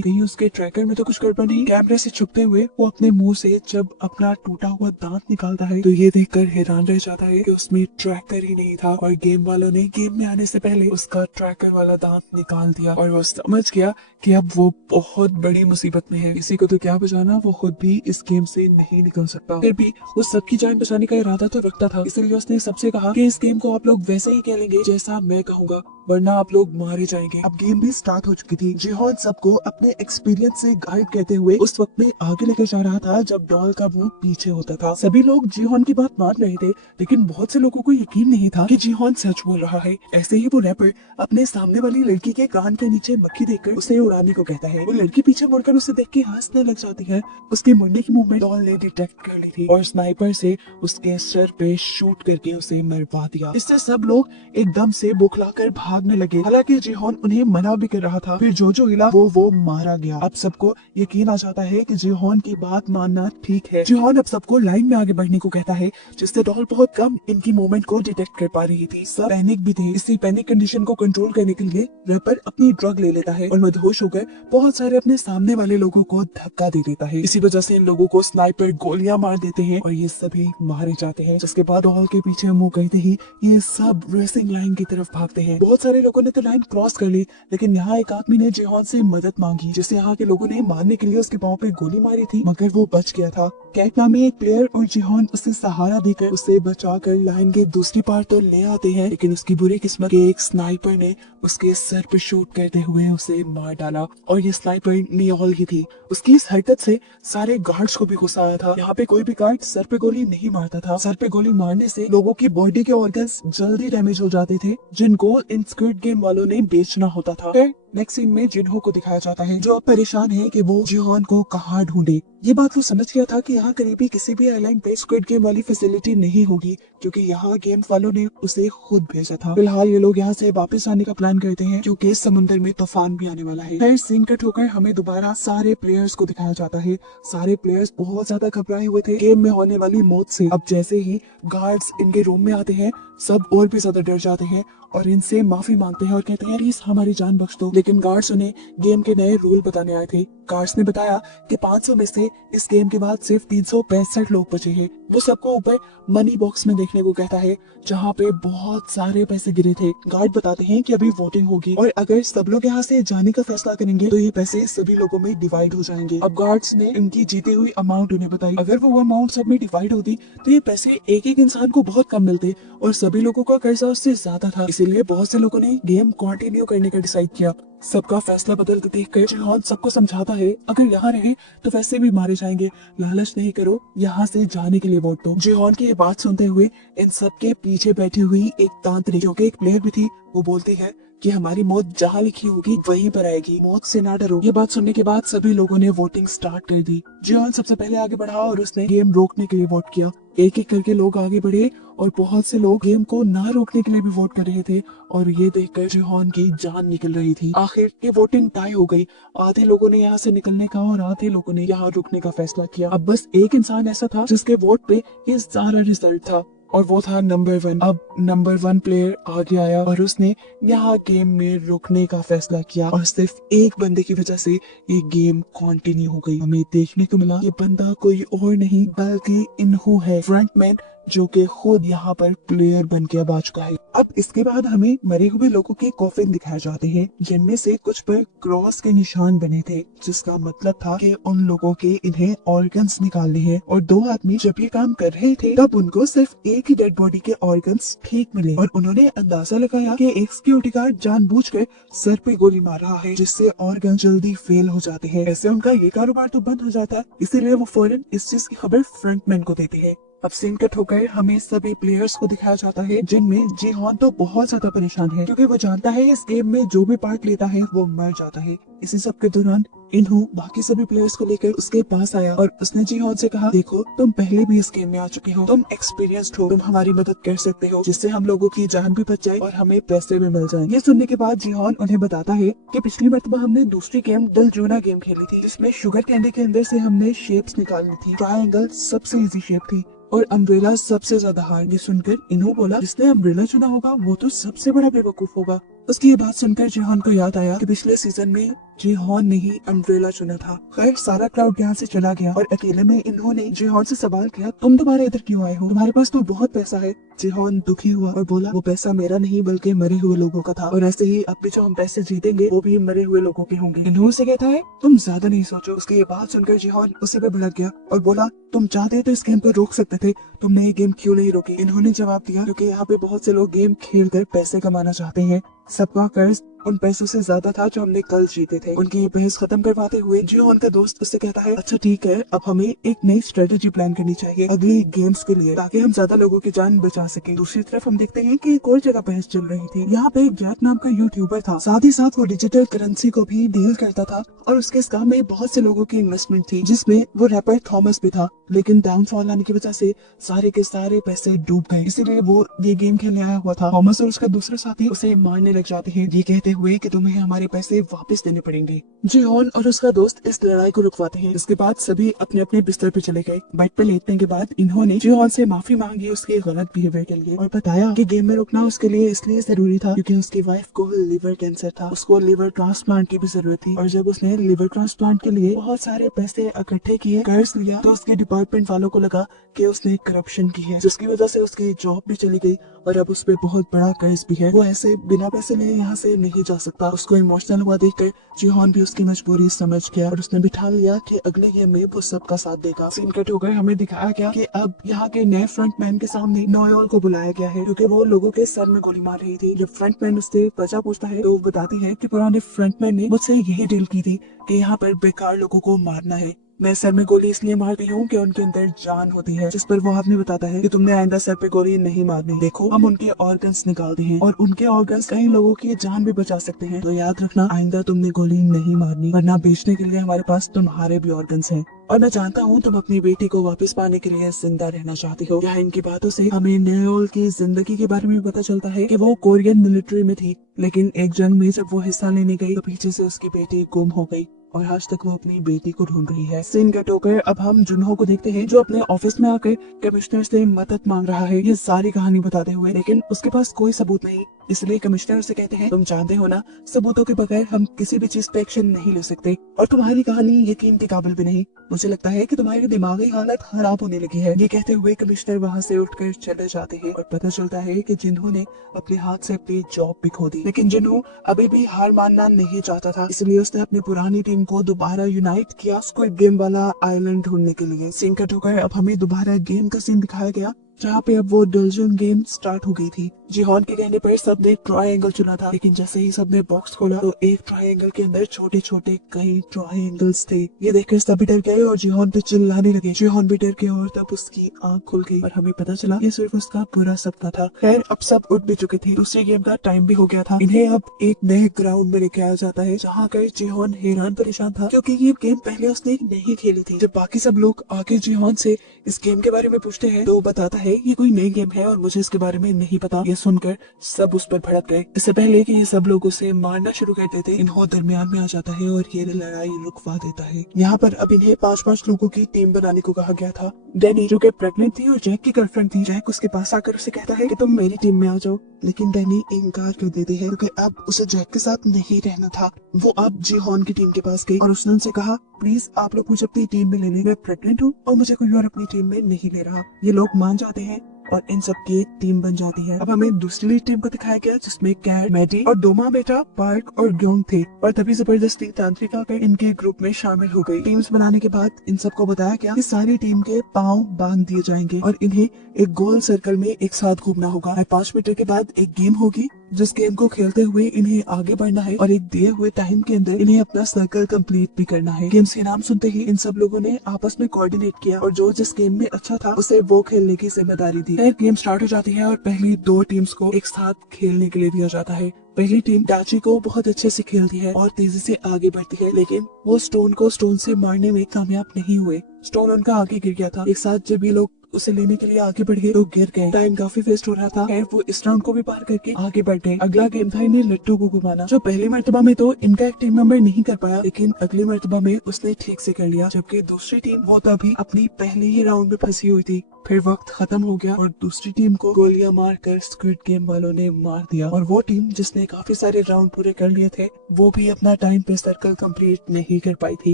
कहीं उसके ट्रैकर में तो कुछ गड़बड़ नहीं। कैमरे से छुपते हुए वो अपने मुंह से जब अपना टूटा हुआ दांत निकालता है तो ये देखकर हैरान रह जाता है कि उसमें ट्रैकर ही नहीं था और गेम वालों ने गेम में आने से पहले उसका ट्रैकर वाला दांत निकाल दिया। और वो समझ गया कि अब वो बहुत बड़ी मुसीबत में है। किसी को तो क्या बचाना, वो खुद भी इस गेम से नहीं निकल सकता। फिर भी वो सबकी जान बचाने का इरादा तो रखता था, इसलिए उसने सबसे कहा कि इस गेम को आप लोग वैसे ही खेलेंगे जैसा मैं कहूँगा, वरना आप लोग मारे जाएंगे। अब गेम भी स्टार्ट हो चुकी थी। जिहोन सबको अपने एक्सपीरियंस से गाइड करते हुए उस वक्त में आगे लेकर जा रहा था जब डॉल का मुंह पीछे होता था। सभी लोग जिहोन की बात मान रहे थे, लेकिन बहुत से लोगों को यकीन नहीं था कि जिहोन सच बोल रहा है। ऐसे ही वो रैपर अपने सामने वाली लड़की के कान के नीचे मक्खी देखकर उसे उड़ाने को कहता है। वो लड़की पीछे मुड़कर उसे देख के हंसने लग जाती है। उसके मुड़ने की मूवमेंट डॉल ने डिटेक्ट कर ली थी और स्नाइपर से उसके सर पे शूट करके उसे मरवा दिया। इससे सब लोग एकदम से बौखलाकर भागने लगे। हालांकि जिहोन उन्हें मना भी कर रहा था। फिर जो हिला वो मारा गया। अब सबको यकीन आ जाता है कि जिहोन की बात मानना ठीक है। जिहोन अब सबको लाइन में आगे बढ़ने को कहता है, जिससे डॉल बहुत कम इनकी मूवमेंट को डिटेक्ट कर पा रही थी। सब पैनिक भी थे। इसी पैनिक कंडीशन को कंट्रोल करने के लिए रैपर अपनी ड्रग ले लेता है और मदहोश होकर बहुत सारे अपने सामने वाले लोगों को धक्का दे देता है। इसी वजह से इन लोगों को स्नाइपर गोलियां मार देते हैं और ये सभी मारे जाते हैं। जिसके बाद डॉल के पीछे मुंह करते ही ये सब रेसिंग लाइन की तरफ भागते हैं। बहुत सारे लोगों ने तो लाइन क्रॉस कर ली, लेकिन यहाँ एक आदमी ने जिहोन से मदद मांगी, जिसे यहाँ के लोगों ने मारने के लिए उसके पांव पे गोली मारी थी, मगर वो बच गया था। कैट नामी एक प्लेयर और जिहोन उसे सहारा देकर उसे बचाकर लाइन के दूसरी पार तो ले आते हैं, लेकिन उसकी बुरी किस्मत के एक स्नाइपर ने उसके सर पे शूट करते हुए उसे मार डाला। और ये स्नाइपर नियोल ही थी। उसकी इस हरकत से सारे गार्ड्स को भी गुस्सा आया था। यहाँ पे कोई भी गार्ड सर पे गोली नहीं मारता था। सर पे गोली मारने से लोगों की बॉडी के ऑर्गन्स जल्दी डैमेज हो जाते थे, जिनको इन स्क्विड गेम वालों ने बेचना होता था। नेक्स्ट सीन में जिन्हो को दिखाया जाता है, जो अब परेशान है कि वो जिहोन को कहाँ ढूंढे। ये बात वो समझ गया था कि यहाँ करीबी किसी भी आइलैंड पे स्क्विड गेम वाली फैसिलिटी नहीं होगी, क्योंकि यहाँ गेम वालों ने उसे खुद भेजा था। फिलहाल ये लोग यहाँ से वापस आने का प्लान करते हैं, क्योंकि समुद्र में तूफान भी आने वाला है। फिर सीन कट होकर हमें दोबारा सारे प्लेयर्स को दिखाया जाता है। सारे प्लेयर्स बहुत ज्यादा घबराए हुए थे गेम में होने वाली मौत से। अब जैसे ही गार्ड्स इनके रूम में आते हैं, सब और भी ज्यादा डर जाते हैं और इनसे माफी मांगते हैं और कहते हैं प्लीज हमारी जान बख्श दो। लेकिन गार्ड्स उन्हें गेम के नए रूल बताने आए थे। गार्ड्स ने बताया कि 500 में से इस गेम के बाद सिर्फ 365 लोग बचे हैं। वो सबको ऊपर मनी बॉक्स में देखने को कहता है, जहाँ पे बहुत सारे पैसे गिरे थे। गार्ड बताते हैं कि अभी वोटिंग होगी और अगर सब लोग यहाँ से जाने का फैसला करेंगे तो ये पैसे सभी लोगों में डिवाइड हो जाएंगे। अब गार्ड्स ने इनकी जीती हुई अमाउंट उन्हें बताई। अगर वो अमाउंट सब में डिवाइड होती तो ये पैसे एक एक इंसान को बहुत कम मिलते और सभी लोगों का कर्जा उससे ज्यादा था। इसीलिए बहुत से लोगों ने गेम कंटिन्यू करने का डिसाइड किया। सबका फैसला बदलते देखकर जिहोन सबको समझाता है, अगर यहाँ रहे तो वैसे भी मारे जाएंगे, लालच नहीं करो, यहाँ से जाने के लिए वोट दो। जिहोन की ये बात सुनते हुए इन सबके पीछे बैठी हुई एक तांत्रिक, जो कि एक प्लेयर भी थी, वो बोलती है कि हमारी मौत जहाँ लिखी होगी वहीं पर आएगी, मौत से ना डरो। ये बात सुनने के बाद सभी लोगों ने वोटिंग स्टार्ट कर दी। जिहोन सबसे पहले आगे बढ़ा और उसने गेम रोकने के लिए वोट किया। एक एक करके लोग आगे बढ़े और बहुत से लोग गेम को ना रोकने के लिए भी वोट कर रहे थे और ये देखकर जिहोन की जान निकल रही थी। आखिर ये वोटिंग टाई हो गई। आधे लोगों ने यहाँ से निकलने का और आधे लोगों ने यहाँ रुकने का फैसला किया। अब बस एक इंसान ऐसा था जिसके वोट पे ये सारा रिजल्ट था और वो था नंबर 1। अब नंबर 1 प्लेयर आगे आया और उसने यहाँ गेम में रुकने का फैसला किया और सिर्फ एक बंदे की वजह से ये गेम कंटिन्यू हो गई। हमें देखने को मिला ये बंदा कोई और नहीं बल्कि इन्हो है, फ्रंटमैन जो कि खुद यहाँ पर प्लेयर बन के अब आ चुका है। अब इसके बाद हमें मरे हुए लोगों के कॉफिन दिखाए जाते हैं, जिनमें से कुछ पर क्रॉस के निशान बने थे, जिसका मतलब था कि उन लोगों के इन्हें ऑर्गन्स निकालने हैं। और दो आदमी जब ये काम कर रहे थे तब उनको सिर्फ एक ही डेड बॉडी के ऑर्गन्स ठीक मिले और उन्होंने अंदाजा लगाया कि एक सिक्योरिटी गार्ड जानबूझकर सर पे गोली मार रहा है, जिससे ऑर्गन जल्दी फेल हो जाते हैं। ऐसे उनका ये कारोबार तो बंद हो जाता है, इसीलिए वो फौरन इस चीज की खबर फ्रंटमैन को देते हैं। अब सीन कट होकर हमें सभी प्लेयर्स को दिखाया जाता है, जिनमें जीहॉन तो बहुत ज्यादा परेशान है, क्योंकि वो जानता है इस गेम में जो भी पार्ट लेता है वो मर जाता है। इसी सब के दौरान इन्हू बाकी सभी प्लेयर्स को लेकर उसके पास आया और उसने जीहॉन से कहा, देखो तुम पहले भी इस गेम में आ चुके हो, तुम एक्सपीरियंस्ड हो, तुम हमारी मदद कर सकते हो, जिससे हम लोगों की जान भी बच जाए और हमें पैसे भी मिल जाए। ये सुनने के बाद जीहॉन उन्हें बताता है कि पिछली मरतबा हमने दूसरी गेम डलजोना गेम खेली थी, जिसमें शुगर कैंडी के अंदर से हमने शेप्स निकालनी थी। ट्रायंगल सबसे इजी शेप थी और अम्ब्रेला सबसे ज्यादा हार्ड। ये सुनकर इन्हों बोला, जिसने अम्ब्रेला चुना होगा वो तो सबसे बड़ा बेवकूफ होगा। उसकी ये बात सुनकर जीहॉन को याद आया कि पिछले सीजन में जीहॉन ने ही अम्ब्रेला चुना था। खैर सारा क्राउड यहाँ से चला गया और अकेले में इन्होंने जीहॉन से सवाल किया, तुम दोबारा इधर क्यों आए हो, तुम्हारे पास तो बहुत पैसा है। जीहॉन दुखी हुआ और बोला, वो पैसा मेरा नहीं बल्कि मरे हुए लोगों का था, और ऐसे ही अब भी जो हम पैसे जीतेंगे वो भी मरे हुए लोगों के होंगे। इन्हों से कहता है, तुम ज्यादा नहीं सोचो। उसकी ये बात सुनकर जीहॉन उसे पे भड़क गया और बोला, तुम चाहते तो इस गेम को रोक सकते थे, तुमने ये गेम क्यों नहीं रोकी। इन्होंने जवाब दिया, क्योंकि यहाँ पे बहुत से लोग गेम खेल कर पैसे कमाना चाहते हैं, सबका कर्ज उन पैसों से ज्यादा था जो हमने कल जीते थे। उनकी ये बहस खत्म करवाते हुए जीहॉन का दोस्त उससे कहता है, अच्छा ठीक है, अब हमें एक नई स्ट्रेटेजी प्लान करनी चाहिए अगली गेम्स के लिए, ताकि हम ज्यादा लोगों की जान बचा सके। दूसरी तरफ हम देखते हैं कि एक और जगह बहस चल रही थी। यहाँ पे एक जैक नाम का यूट्यूबर था, साथ ही साथ वो डिजिटल करेंसी को भी डील करता था और उसके इस काम में बहुत से लोगों की इन्वेस्टमेंट थी, जिसमें वो रैपर थॉमस भी था। लेकिन डाउनफॉल आने की वजह से सारे के सारे पैसे डूब गए, इसीलिए वो ये गेम खेलने आया हुआ था। थॉमस और उसका दूसरा साथी उसे मारने लग जाते हैं, ये कहते हुए कि तुम्हें हमारे पैसे वापस देने पड़ेंगे। जीहॉन और उसका दोस्त इस लड़ाई को रुकवाते हैं। इसके बाद सभी अपने अपने बिस्तर पे चले गए। बेड पे लेटने के बाद इन्होंने जीहॉन से माफी मांगी उसके गलत बिहेवियर के लिए और बताया कि गेम में रुकना उसके लिए इसलिए जरूरी था क्योंकि उसकी वाइफ को लिवर कैंसर था, उसको लिवर ट्रांसप्लांट की भी जरूरत थी। और जब उसने लिवर ट्रांसप्लांट के लिए बहुत सारे पैसे इकट्ठे किए, कर्ज लिया, तो उसके डिपार्टमेंट वालों को लगा कि उसने करप्शन की है, जिसकी वजह से उसकी जॉब भी चली गई और अब उस पे बहुत बड़ा कर्ज भी है। वो ऐसे बिना पैसे लिए यहाँ से नहीं जा सकता। उसको इमोशनल हुआ देखकर जीहॉन भी उसकी मजबूरी समझ गया और उसने बिठा लिया कि अगले गेम में वो सबका साथ देगा। सीन कट हो गए, हमें दिखाया गया कि अब यहाँ के नए फ्रंटमैन के सामने नोएल को बुलाया गया है, क्योंकि वो लोगों के सर में गोली मार रही थी। जब फ्रंटमैन उससे वजह पूछता है तो वो बताती है कि पुराने फ्रंटमैन ने मुझसे यही डील की थी कि यहाँ पर बेकार लोगों को मारना है। मैं सर में गोली इसलिए मारती हूँ कि उनके अंदर जान होती है। जिस पर वो आदमी बताता है कि तुमने आइंदा सर पे गोली नहीं मारनी, देखो हम उनके ऑर्गन्स निकालते हैं और उनके ऑर्गन्स कई लोगों की जान भी बचा सकते हैं, तो याद रखना आइंदा तुमने गोली नहीं मारनी, वरना बेचने के लिए हमारे पास तुम्हारे भी ऑर्गन्स हैं। और मैं जानता हूँ तुम अपनी बेटी को वापस पाने के लिए जिंदा रहना चाहती हो। यहाँ इनकी बातों से हमें नोएल की जिंदगी के बारे में पता चलता है कि वो कोरियन मिलिट्री में थी, लेकिन एक जंग में जब वो हिस्सा लेने गई तो पीछे से उसकी बेटी गुम हो गई और आज तक वो अपनी बेटी को ढूंढ रही है। सीन कट होकर अब हम जुनहो को देखते हैं, जो अपने ऑफिस में आकर कमिश्नर से मदद मांग रहा है ये सारी कहानी बताते हुए, लेकिन उसके पास कोई सबूत नहीं। इसलिए कमिश्नर से कहते हैं, तुम जानते हो ना, सबूतों के बगैर हम किसी भी चीज पे एक्शन नहीं ले सकते और तुम्हारी कहानी यकीन के काबिल भी नहीं। मुझे लगता है कि तुम्हारी दिमागी हालत खराब होने लगी है। ये कहते हुए कमिश्नर वहाँ से उठकर चले जाते हैं और पता चलता है कि जिन्हो ने अपने हाथ से अपनी जॉब भी खो दी। लेकिन जिन्हो अभी भी हार मानना नहीं चाहता था, इसलिए उसने अपनी पुरानी टीम को दोबारा यूनाइट किया स्क्विड गेम वाला आइलैंड ढूंढने के लिए। सीन कट होकर अब हमें दोबारा गेम का सीन दिखाया गया, जहाँ पे अब वो डलजन गेम स्टार्ट हो गई थी। जीहॉन के कहने पर सबने ट्रायंगल चुना था, लेकिन जैसे ही सबने बॉक्स खोला तो एक ट्रायंगल के अंदर छोटे छोटे कई ट्रायंगल्स थे। ये देखकर सभी डर गए और जीहॉन पे चिल्लाने लगे। जीहॉन भी डर गए और तब उसकी आंख खुल गई और हमें पता चला ये सिर्फ उसका बुरा सपना था। खैर अब सब उठ भी चुके थे, दूसरी गेम का टाइम भी हो गया था। इन्हें अब एक नए ग्राउंड में लेके आया जाता है, जहाँ कर जीहॉन हैरान परेशान था क्योंकि ये गेम पहले उसने नहीं खेली थी। जब बाकी सब लोग आके जीहॉन से इस गेम के बारे में पूछते हैं तो बताता है ये कोई नई गेम है और मुझे इसके बारे में नहीं पता। ये सुनकर सब उस पर भड़क गए। इससे पहले कि ये सब लोग उसे मारना शुरू कर देते, इन्हों दरमियान में आ जाता है और ये लड़ाई रुकवा देता है। यहाँ पर अब इन्हें 5-5 लोगों की टीम बनाने को कहा गया था। डैनी जो कि प्रेग्नेंट थी और जैक की गर्लफ्रेंड थी, जैक उसके पास आकर उसे कहता है कि तुम मेरी टीम में आ जाओ, लेकिन डैनी इनकार कर देती है क्योंकि अब उसे जैक के साथ नहीं रहना था। वो अब जीहॉन की टीम के पास गई और उसने उनसे कहा, प्लीज आप लोग मुझे अपनी टीम में ले लें, मैं प्रेग्नेंट हूँ और मुझे कोई और अपनी टीम में नहीं ले रहा। ये लोग मान जाते हैं और इन सब की एक टीम बन जाती है। अब हमें दूसरी टीम को दिखाया गया जिसमें कैट, मैडी और दो माँ बेटा पार्क और ग्योंग थे और तभी जबरदस्ती तांत्रिक आकर इनके ग्रुप में शामिल हो गई। टीम्स बनाने के बाद इन सबको बताया गया कि सारी टीम के पाँव बांध दिए जाएंगे और इन्हें एक गोल सर्कल में एक साथ घूमना होगा। 5 मीटर के बाद एक गेम होगी जिस गेम को खेलते हुए इन्हें आगे बढ़ना है और एक दिए हुए टाइम के अंदर इन्हें अपना सर्कल कंप्लीट भी करना है। गेम्स के नाम सुनते ही इन सब लोगों ने आपस में कोऑर्डिनेट किया और जो जिस गेम में अच्छा था उसे वो खेलने की जिम्मेदारी दी। फिर गेम स्टार्ट हो जाती है और पहली 2 टीम्स को एक साथ खेलने के लिए दिया जाता है। पहली टीम डाची को बहुत अच्छे से खेलती है और तेजी से आगे बढ़ती है, लेकिन वो स्टोन को स्टोन से मारने में कामयाब नहीं हुए। स्टोन उनका आगे गिर गया था। एक साथ जब ये लोग उसे लेने के लिए आगे बढ़ गए तो गिर गए। टाइम काफी वेस्ट हो रहा था। खैर वो इस राउंड को भी पार करके आगे बढ़ गए। अगला गेम था इन्हें लट्टू को घुमाना। जो पहली मर्तबा में तो इनका एक टीम मेंबर नहीं कर पाया, लेकिन अगली मर्तबा में उसने ठीक से कर लिया, जबकि दूसरी टीम वो तभी अपनी पहले ही राउंड में फंसी हुई थी। फिर वक्त खत्म हो गया और दूसरी टीम को गोलियां मारकर स्क्विड गेम वालों ने मार दिया और वो टीम जिसने काफी सारे राउंड पूरे कर लिए थे वो भी अपना टाइम पे सर्कल कंप्लीट नहीं कर पाई थी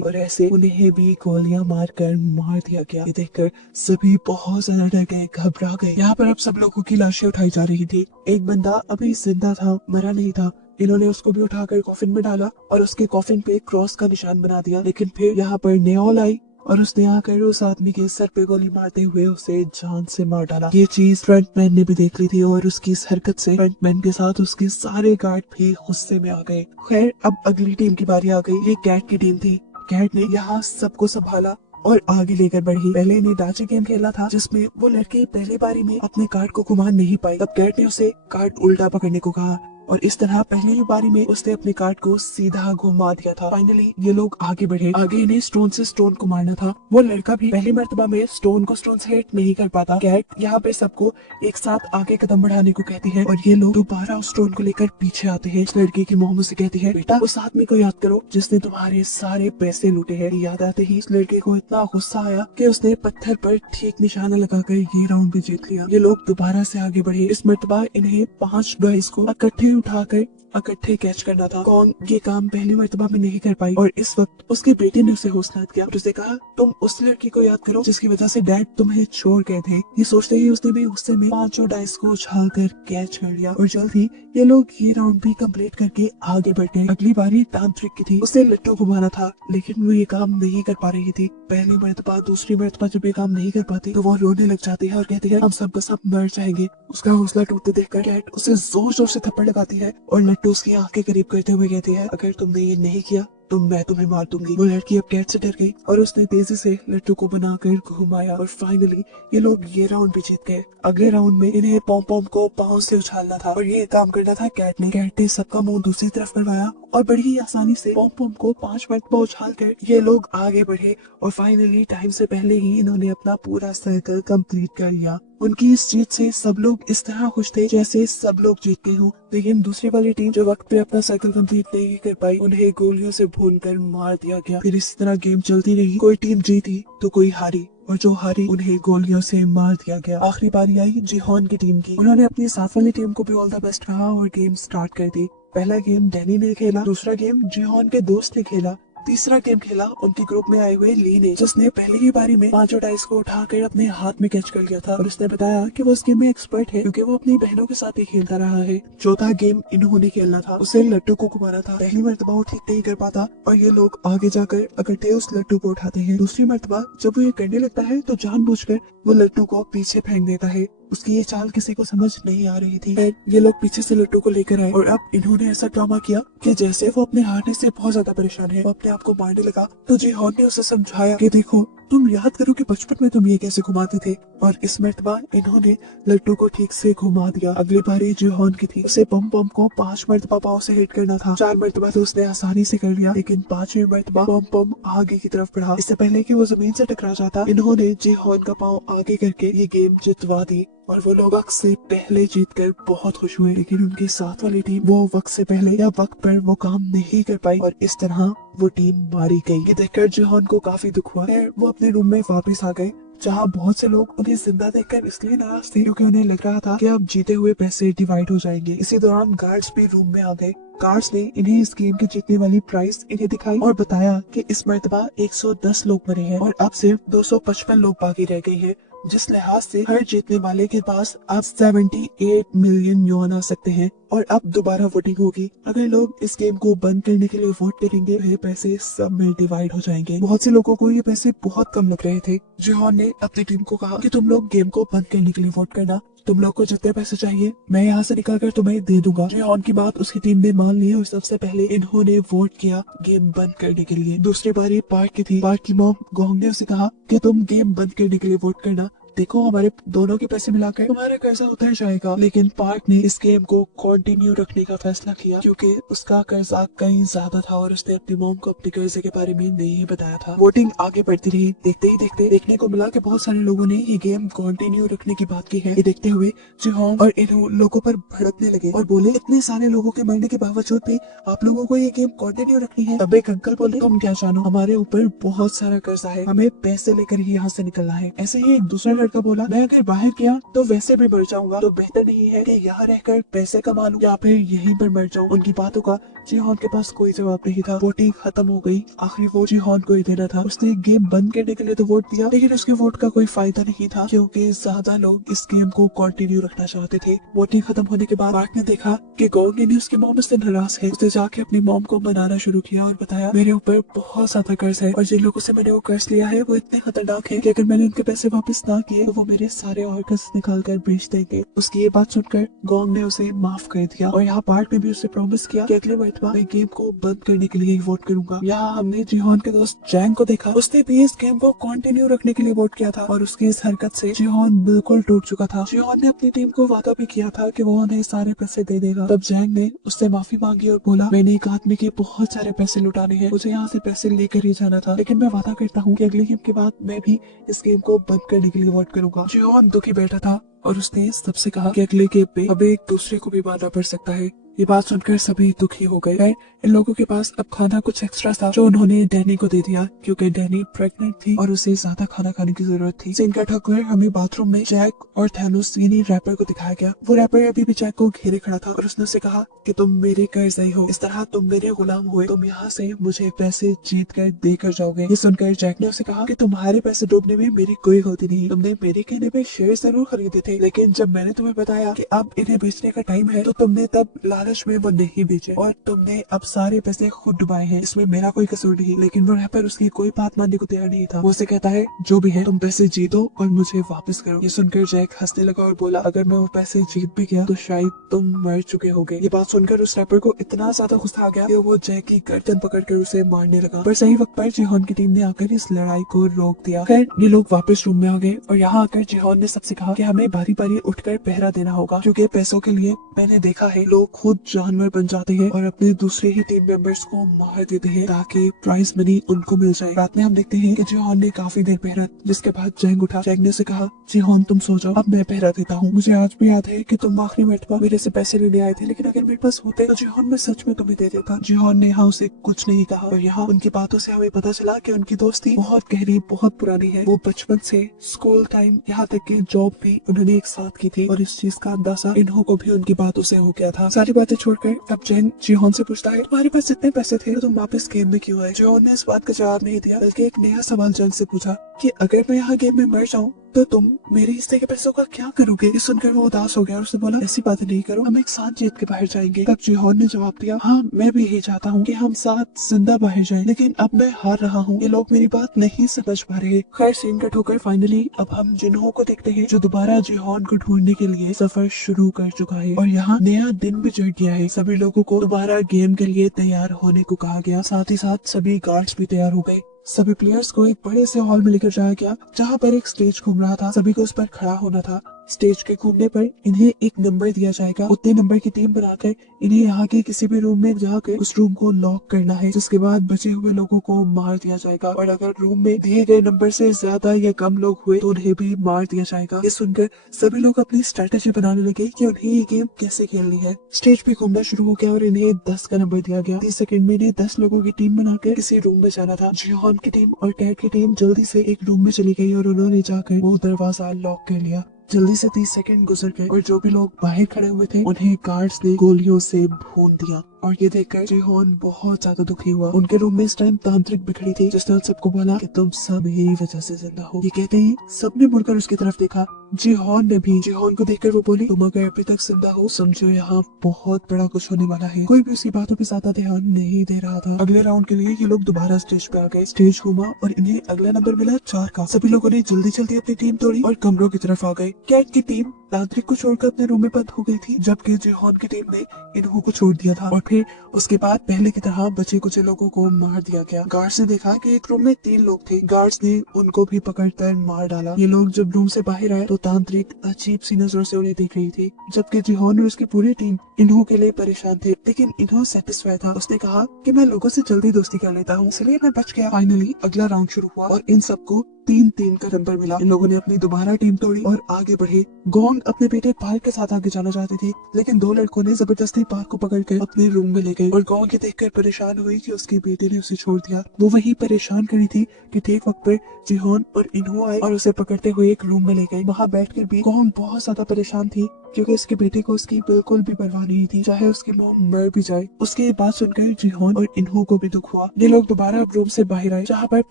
और ऐसे उन्हें भी गोलियां मारकर मार दिया गया। ये देखकर सभी बहुत ज्यादा डर गए, घबरा गए। यहाँ पर अब सब लोगों की लाशें उठाई जा रही थी। एक बंदा अभी जिंदा था, मरा नहीं था। इन्होंने उसको भी उठाकर कॉफिन में डाला और उसके कॉफिन पे क्रॉस का निशान बना दिया। लेकिन फिर यहाँ पर नेओल आई और उसने आकर उस आदमी के सर पे गोली मारते हुए उसे जान से मार डाला। ये चीज फ्रंटमैन ने भी देख ली थी और उसकी इस हरकत से फ्रंटमैन के साथ उसके सारे गार्ड भी गुस्से में आ गए। खैर अब अगली टीम की बारी आ गई। ये कैट की टीम थी। कैट ने यहाँ सबको संभाला और आगे लेकर बढ़ी। पहले इन्हें डाची गेम खेला था जिसमें वो लड़की पहली बारी में अपने कार्ड को घुमा नहीं पाई। तब कैट ने उसे कार्ड उल्टा पकड़ने को कहा और इस तरह पहली बारी में उसने अपने कार्ड को सीधा घुमा दिया था। फाइनली ये लोग आगे बढ़े। आगे इन्हें स्टोन से स्टोन को मारना था। वो लड़का भी पहली मर्तबा में स्टोन को स्टोन से हिट नहीं कर पाता। कैट यहाँ पे सबको एक साथ आगे कदम बढ़ाने को कहती है और ये लोग दोबारा उस स्टोन को लेकर पीछे आते हैं। इस लड़की की मोहम्मद से कहती है, बेटा उस आदमी को याद करो जिसने तुम्हारे सारे पैसे लूटे हैं। याद आते ही इस लड़के को इतना गुस्सा आया कि उसने पत्थर पर ठीक निशाना लगाकर ये राउंड भी जीत लिया। ये लोग दोबारा से आगे बढ़े। इस मर्तबा इन्हें 5 गाइस को इकट्ठे उठाकर इकट्ठे कैच करना था। कौन ये काम पहली मर्तबा में नहीं कर पाई और इस वक्त उसके बेटे ने उसे हौसला दिया और उसे कहा, तुम उस लड़की को याद करो जिसकी वजह से डैड तुम्हें छोड़ गए थे। ये सोचते ही उसने भी गुस्से में 5 डाइस को उछाल कर कैच कर लिया और जल्द ही ये लोग ये राउंड भी कंप्लीट करके आगे बढ़ गए। अगली बारी तांत्रिक की थी। उसे लट्टू घुमाना था लेकिन वो ये काम नहीं कर पा रही थी। पहली मर्तबा दूसरी मर्तबा जब ये काम नहीं कर पाती तो वो रोने लग जाती है और कहती है, हम सब का सब मर जाएंगे। उसका हौसला टूटते देखकर कैट उसे जोर जोर से थप्पड़ लगाती है और लट्टू उसकी आंखें करीब करते हुए कहती है, अगर तुमने ये नहीं किया तो मैं तुम्हें मार दूंगी। वो लड़की अब कैट से डर गई और उसने तेजी से लट्टू को बनाकर घुमाया और फाइनली ये लोग ये राउंड भी जीत गए। अगले राउंड में इन्हें पॉम पॉम को पाँव से उछालना था और ये काम करना था कैट ने। कैट ने सबका मुंह दूसरी तरफ करवाया और बड़ी ही आसानी से पॉम पॉम को 5 मरतबा उछाल कर ये लोग आगे बढ़े और फाइनली टाइम से पहले ही इन्होंने अपना पूरा सर्कल कंप्लीट कर लिया। उनकी इस जीत से सब लोग इस तरह खुश थे जैसे सब लोग जीत गए हों। लेकिन दूसरी वाली टीम जो वक्त पे अपना सर्कल कंप्लीट नहीं कर पाई उन्हें गोलियों से भूनकर मार दिया गया। फिर इस तरह गेम चलती रही। कोई टीम जीती तो कोई हारी और जो हारी उन्हें गोलियों से मार दिया गया। आखिरी बारी आई जिहोन की टीम की। उन्होंने अपनी साथ वाली टीम को भी ऑल द बेस्ट कहा और गेम स्टार्ट कर दी। पहला गेम डैनी ने खेला, दूसरा गेम जिहोन के दोस्त ने खेला, तीसरा गेम खेला उनके ग्रुप में आए हुए ली ने, जिसने पहली ही बारी में 5 डाइस को उठाकर अपने हाथ में कैच कर लिया था और उसने बताया कि वो इस गेम में एक्सपर्ट है क्योंकि वो अपनी बहनों के साथ ही खेलता रहा है। चौथा गेम इन्होंने खेलना था। उसे लट्टू को घुमाना था। पहली मर्तबा वो ठीक नहीं कर पाता और ये लोग आगे जाकर इकट्ठे उस लट्टू को उठाते हैं। दूसरी मर्तबा जब वो ये करने लगता है तो जानबूझकर वो लट्टू को पीछे फेंक देता है। उसकी ये चाल किसी को समझ नहीं आ रही थी। ये लोग पीछे से लट्टू को लेकर आए और अब इन्होंने ऐसा ड्रामा किया कि जैसे वो अपने हारने से बहुत ज्यादा परेशान है, वो अपने आप को मारने लगा। तो जिहोन ने उसे समझाया कि देखो तुम याद करो कि बचपन में तुम ये कैसे घुमाते थे, और इस मर्तबा इन्होंने लट्टू को ठीक से घुमा दिया। अगली बारी जिहोन की थी। उसे बम बम को 5 मर्तबा पाँव से हिट करना था। 4 मर्तबा तो उसने आसानी से कर लिया, लेकिन 5वीं मर्तबा बम बम आगे की तरफ बढ़ा। इससे पहले कि वो जमीन से टकरा जाता इन्होंने जिहोन का पाँव आगे करके ये गेम जितवा दी और वो लोग वक्त से पहले जीतकर बहुत खुश हुए। लेकिन उनके साथ वाली टीम वो वक्त से पहले या वक्त पर वो काम नहीं कर पाई और इस तरह वो टीम मारी गई। ये देखकर जिहोन को काफी दुख हुआ है। वो अपने रूम में वापस आ गए जहाँ बहुत से लोग उन्हें जिंदा देखकर इसलिए नाराज थे क्योंकि उन्हें लग रहा था कि अब जीते हुए पैसे डिवाइड हो जाएंगे। इसी दौरान गार्ड्स भी रूम में आ गए। गार्ड्स ने इन्हें इस गेम के जीतने वाली प्राइस इन्हें दिखाई और बताया कि इस मर्तबा 110 लोग मरे हैं और अब सिर्फ 255 लोग बाकी रह गए हैं। जिस लिहाज से हर जीतने वाले के पास अब 78 मिलियन युआन आ सकते हैं और अब दोबारा वोटिंग होगी। अगर लोग इस गेम को बंद करने के लिए वोट करेंगे ये पैसे सब में डिवाइड हो जाएंगे। बहुत से लोगों को ये पैसे बहुत कम लग रहे थे। जिहोन ने अपनी टीम को कहा कि तुम लोग गेम को बंद करने के लिए वोट करना, तुम लोग को जितने पैसे चाहिए मैं यहाँ से निकल कर तुम्हें दे दूंगा। जिहोन की बात उसकी टीम ने मान ली और सबसे पहले इन्होंने वोट किया गेम बंद करने के लिए। दूसरी बारी पार्क की थी। पार्क की मॉम गोंग ने उसे कहा कि तुम गेम बंद करने के लिए वोट करना, देखो हमारे दोनों के पैसे मिलाकर तुम्हारा कर्जा उतर जाएगा। लेकिन पार्क ने इस गेम को कंटिन्यू रखने का फैसला किया क्योंकि उसका कर्जा कहीं ज्यादा था और उसने अपनी मॉम को अपने कर्जे के बारे में नहीं बताया था। वोटिंग आगे बढ़ती रही। देखते ही देखते देखने को मिला कि बहुत सारे लोगों ने ये गेम कंटिन्यू रखने की बात की है। ये देखते हुए जिहोन और इन लोगों पर भड़कने लगे और बोले इतने सारे लोगों के मरने के बावजूद भी आप लोगों को ये गेम कंटिन्यू रखनी है। तब एक अंकल बोले तुम क्या जानो, हमारे ऊपर बहुत सारा कर्जा है, हमें पैसे लेकर ही यहाँ से निकलना है। ऐसे ही एक दूसरा लड़का बोला मैं अगर बाहर गया तो वैसे भी मर जाऊंगा, तो बेहतर नहीं है कि यहाँ रहकर पैसे कमा लूं या फिर यहीं पर मर जाऊं। उनकी बातों का जिहोन के पास कोई जवाब नहीं था। वोटिंग खत्म हो गई। आखिरी वोट जिहोन को ही देना था। उसने गेम बंद करने के लिए तो वोट दिया लेकिन उसके वोट का कोई फायदा नहीं था क्योंकि ज्यादा लोग इस गेम को कंटिन्यू रखना चाहते थे। वोटिंग खत्म होने के बाद पार्क ने देखा कि गोंग ने उसकी मॉम से नाराज है। उसने जाके अपनी मॉम को मनाना शुरू किया और बताया मेरे ऊपर बहुत ज्यादा कर्ज है और जिन लोगों से मैंने वो कर्ज लिया है वो इतने खतरनाक है कि अगर मैंने उनके पैसे वापस ना किए तो वो मेरे सारे और कर्ज निकाल कर बेच देंगे। उसकी ये बात सुनकर गोंग ने उसे माफ कर दिया और यहाँ पार्क ने भी उसे प्रॉमिस किया कि अगले मरतबा मैं गेम को बंद करने के लिए ही वोट करूंगा। यहाँ हमने जिहोन के दोस्त जैंग को देखा। उसने भी इस गेम को कंटिन्यू रखने के लिए वोट किया था और उसकी इस हरकत से जिहोन बिल्कुल टूट चुका था। जिहोन ने अपनी टीम को वादा भी किया था कि वो उन्हें सारे पैसे दे देगा। तब जैंग ने उससे माफी मांगी और बोला मैंने एक आदमी के बहुत सारे पैसे लुटाने हैं, मुझे यहाँ से पैसे लेकर ही जाना था, लेकिन मैं वादा करता हूँ कि अगले गेम के बाद मैं भी इस गेम को बंद करने के लिए वोट करूंगा। जिहोन दुखी बैठा था और उसने सबसे कहा कि अगले गेम पे अब एक दूसरे को भी मारना पड़ सकता है। ये बात सुनकर सभी दुखी हो गए। इन लोगों के पास अब खाना कुछ एक्स्ट्रा था जो उन्होंने डैनी को दे दिया क्योंकि डैनी प्रेग्नेंट थी और उसे ज्यादा खाना खाने की जरूरत थी। सीन कट होकर हमें बाथरूम में जैक और थैनोस यानी रैपर को दिखाया गया। वो रैपर अभी भी जैक को घेरे खड़ा था और उसने उसे कहा कि तुम मेरे कर्ज़ई हो, इस तरह तुम मेरे गुलाम हुए, तुम यहाँ से मुझे पैसे जीत कर देकर जाओगे। ये सुनकर जैक ने उसे कहा कि तुम्हारे पैसे डूबने में मेरी कोई गलती नहीं, तुमने मेरे कहने पे शेयर जरूर खरीदे थे, लेकिन जब मैंने तुम्हें बताया कि अब इन्हें बेचने का टाइम है तो तुमने तब लालच में वो नहीं बेचे और तुमने अब सारे पैसे खुद डुबाए हैं। इसमें मेरा कोई कसूर नहीं। लेकिन वो रैपर उसकी कोई बात मानने को तैयार नहीं था। वो उसे कहता है जो भी है तुम पैसे जीतो और मुझे वापस करो। ये सुनकर जैक हंसने लगा और बोला अगर मैं वो पैसे जीत भी गया तो शायद तुम मर चुके होगे। ये बात सुनकर उस रैपर को इतना ज्यादा गुस्सा आ गया कि वो जैक की गर्दन पकड़कर उसे मारने लगा। पर सही वक्त पर जिहोन की टीम ने आकर इस लड़ाई को रोक दिया। खैर ये लोग वापस रूम में आ गए और यहाँ आकर जिहोन ने सबसे कहा कि हमें बारी बारी उठकर पहरा देना होगा क्योंकि पैसों के लिए मैंने देखा है लोग खुद जानवर बन जाते हैं और अपने दूसरे ही टीम मेंबर्स को मार देते हैं ताकि प्राइज मनी उनको मिल जाए। रात में हम देखते हैं कि जिहोन ने काफी देर पहरा, जिसके बाद जैंग उठा। जैंग ने उसे कहा जिहोन तुम सो जाओ, अब मैं पहरा देता हूँ। मुझे आज भी याद है कि तुम आखिरी मरतबा मेरे से पैसे लेने आए थे, लेकिन अगर मेरे पास होते तो जिहोन मैं सच में तुम्हें दे देता। जिहोन ने यहाँ उसे कुछ नहीं कहा और यहाँ उनकी बातों से हमें पता चला कि उनकी दोस्ती बहुत गहरी, बहुत पुरानी है। वो बचपन से स्कूल टाइम यहाँ तक कि जॉब भी उन्होंने एक साथ की थी और इस चीज का अंदाजा इन्हों को भी उनकी बातों से हो गया था। सारी बातें छोड़कर अब जैंग जिहोन से पूछता है तुम्हारे पास जितने पैसे थे तो तुम वापस गेम में क्यों आए? जिहोन ने इस बात का जवाब नहीं दिया बल्कि एक नया सवाल जैंग से पूछा कि अगर मैं यहाँ गेम में मर जाऊँ तो तुम मेरे हिस्से के पैसों का क्या करोगे? ये सुनकर वो उदास हो गया और उसने बोला ऐसी बातें नहीं करो, हम एक साथ जीत के बाहर जाएंगे। तब जिहोन ने जवाब दिया हाँ मैं भी यही चाहता हूँ कि हम साथ जिंदा बाहर जाएं, लेकिन अब मैं हार रहा हूँ, ये लोग मेरी बात नहीं समझ पा रहे। खैर सीन कट होकर फाइनली अब हम जिन्हों को देखते हैं जो दोबारा जिहोन को ढूंढने के लिए सफर शुरू कर चुका है और यहाँ नया दिन भी चढ़ गया है। सभी लोगों को दोबारा गेम के लिए तैयार होने को कहा गया, साथ ही साथ सभी गार्ड्स भी तैयार हो गए। सभी प्लेयर्स को एक बड़े से हॉल में लेकर जाया गया जहाँ पर एक स्टेज घूम रहा था। सभी को उस पर खड़ा होना था। स्टेज के घूमने पर इन्हें एक नंबर दिया जाएगा। उतने नंबर की टीम बनाकर इन्हें यहाँ के किसी भी रूम में जाकर उस रूम को लॉक करना है, जिसके बाद बचे हुए लोगों को मार दिया जाएगा और अगर रूम में दिए गए नंबर से ज्यादा या कम लोग हुए तो उन्हें भी मार दिया जाएगा। ये सुनकर सभी लोग अपनी स्ट्रेटेजी बनाने लगे कि उन्हें ये गेम कैसे खेलनी है। स्टेज पे घूमना शुरू हो गया और इन्हें 10 का नंबर दिया गया। 30 सेकंड में इन्हें 10 लोगों की टीम बनाकर किसी रूम में जाना था। जिहोन की टीम और टैड की टीम जल्दी से एक रूम में चली गई और उन्होंने जाकर वो दरवाजा लॉक कर लिया। जल्दी से 30 सेकंड गुजर गए और जो भी लोग बाहर खड़े हुए थे उन्हें गार्ड्स ने गोलियों से भून दिया और ये देखकर जिहोन बहुत ज्यादा दुखी हुआ। उनके रूम में इस टाइम तांत्रिक भी खड़ी थी जिसने उन सबको बोला कि तुम सब यही वजह से जिंदा हो। ये कहते ही सबने मुड़कर उसकी तरफ देखा। जिहोन ने भी। जिहोन को देखकर वो बोली, तुम अगर अभी तक जिंदा हो समझो यहाँ बहुत बड़ा कुछ होने वाला है। कोई भी उसकी बातों पे ज्यादा ध्यान नहीं दे रहा था। अगले राउंड के लिए ये लोग दोबारा स्टेज पे आ गए। स्टेज घूमा और इन्हें अगला नंबर मिला 4 का। सभी लोगों ने जल्दी जल्दी अपनी टीम तोड़ी और कमरों की तरफ आ गए। कैट की टीम तांत्रिक को छोड़कर अपने रूम में बंद हो गई थी, जबकि जिहोन की टीम ने इन्हों को छोड़ दिया था। और फिर उसके बाद पहले की तरह बचे कुछ लोगों को मार दिया गया। गार्ड्स ने देखा कि एक रूम में 3 लोग थे। गार्ड्स ने उनको भी पकड़कर मार डाला। ये लोग जब रूम से बाहर आए तो तांत्रिक अजीब सी नजरों से उन्हें देख रही थी, जबकि जिहोन और उसकी पूरी टीम इन्हों के लिए परेशान थे। लेकिन इन्हों सेटिस्फाई था। उसने कहा कि मैं लोगों से जल्दी दोस्ती कर लेता हूँ, इसलिए मैं बच गया। फाइनली अगला राउंड शुरू हुआ और इन सबको 3-3 का नंबर मिला। इन लोगों ने अपनी दोबारा टीम तोड़ी और आगे बढ़े। गोंग अपने बेटे पार्क के साथ आगे जाना चाहती थी, लेकिन 2 लड़कों ने जबरदस्ती पार्क को पकड़कर अपने रूम में ले गए और गोंग ये देखकर परेशान हुई कि उसके बेटे ने उसे छोड़ दिया। वो वही परेशान खड़ी थी कि ठीक वक्त पर जिहोन और इन्हों आए और उसे पकड़ते हुए एक रूम में ले गए। वहाँ बैठकर भी गोंग बहुत ज्यादा परेशान थी क्योंकि उसके बेटे को उसकी बिल्कुल भी परवाह नहीं थी, चाहे उसकी मॉम मर भी जाए। उसकी ये बात सुनकर जिहोन और इन्हों को भी दुख हुआ। ये लोग दोबारा रूम से बाहर आए, जहाँ पर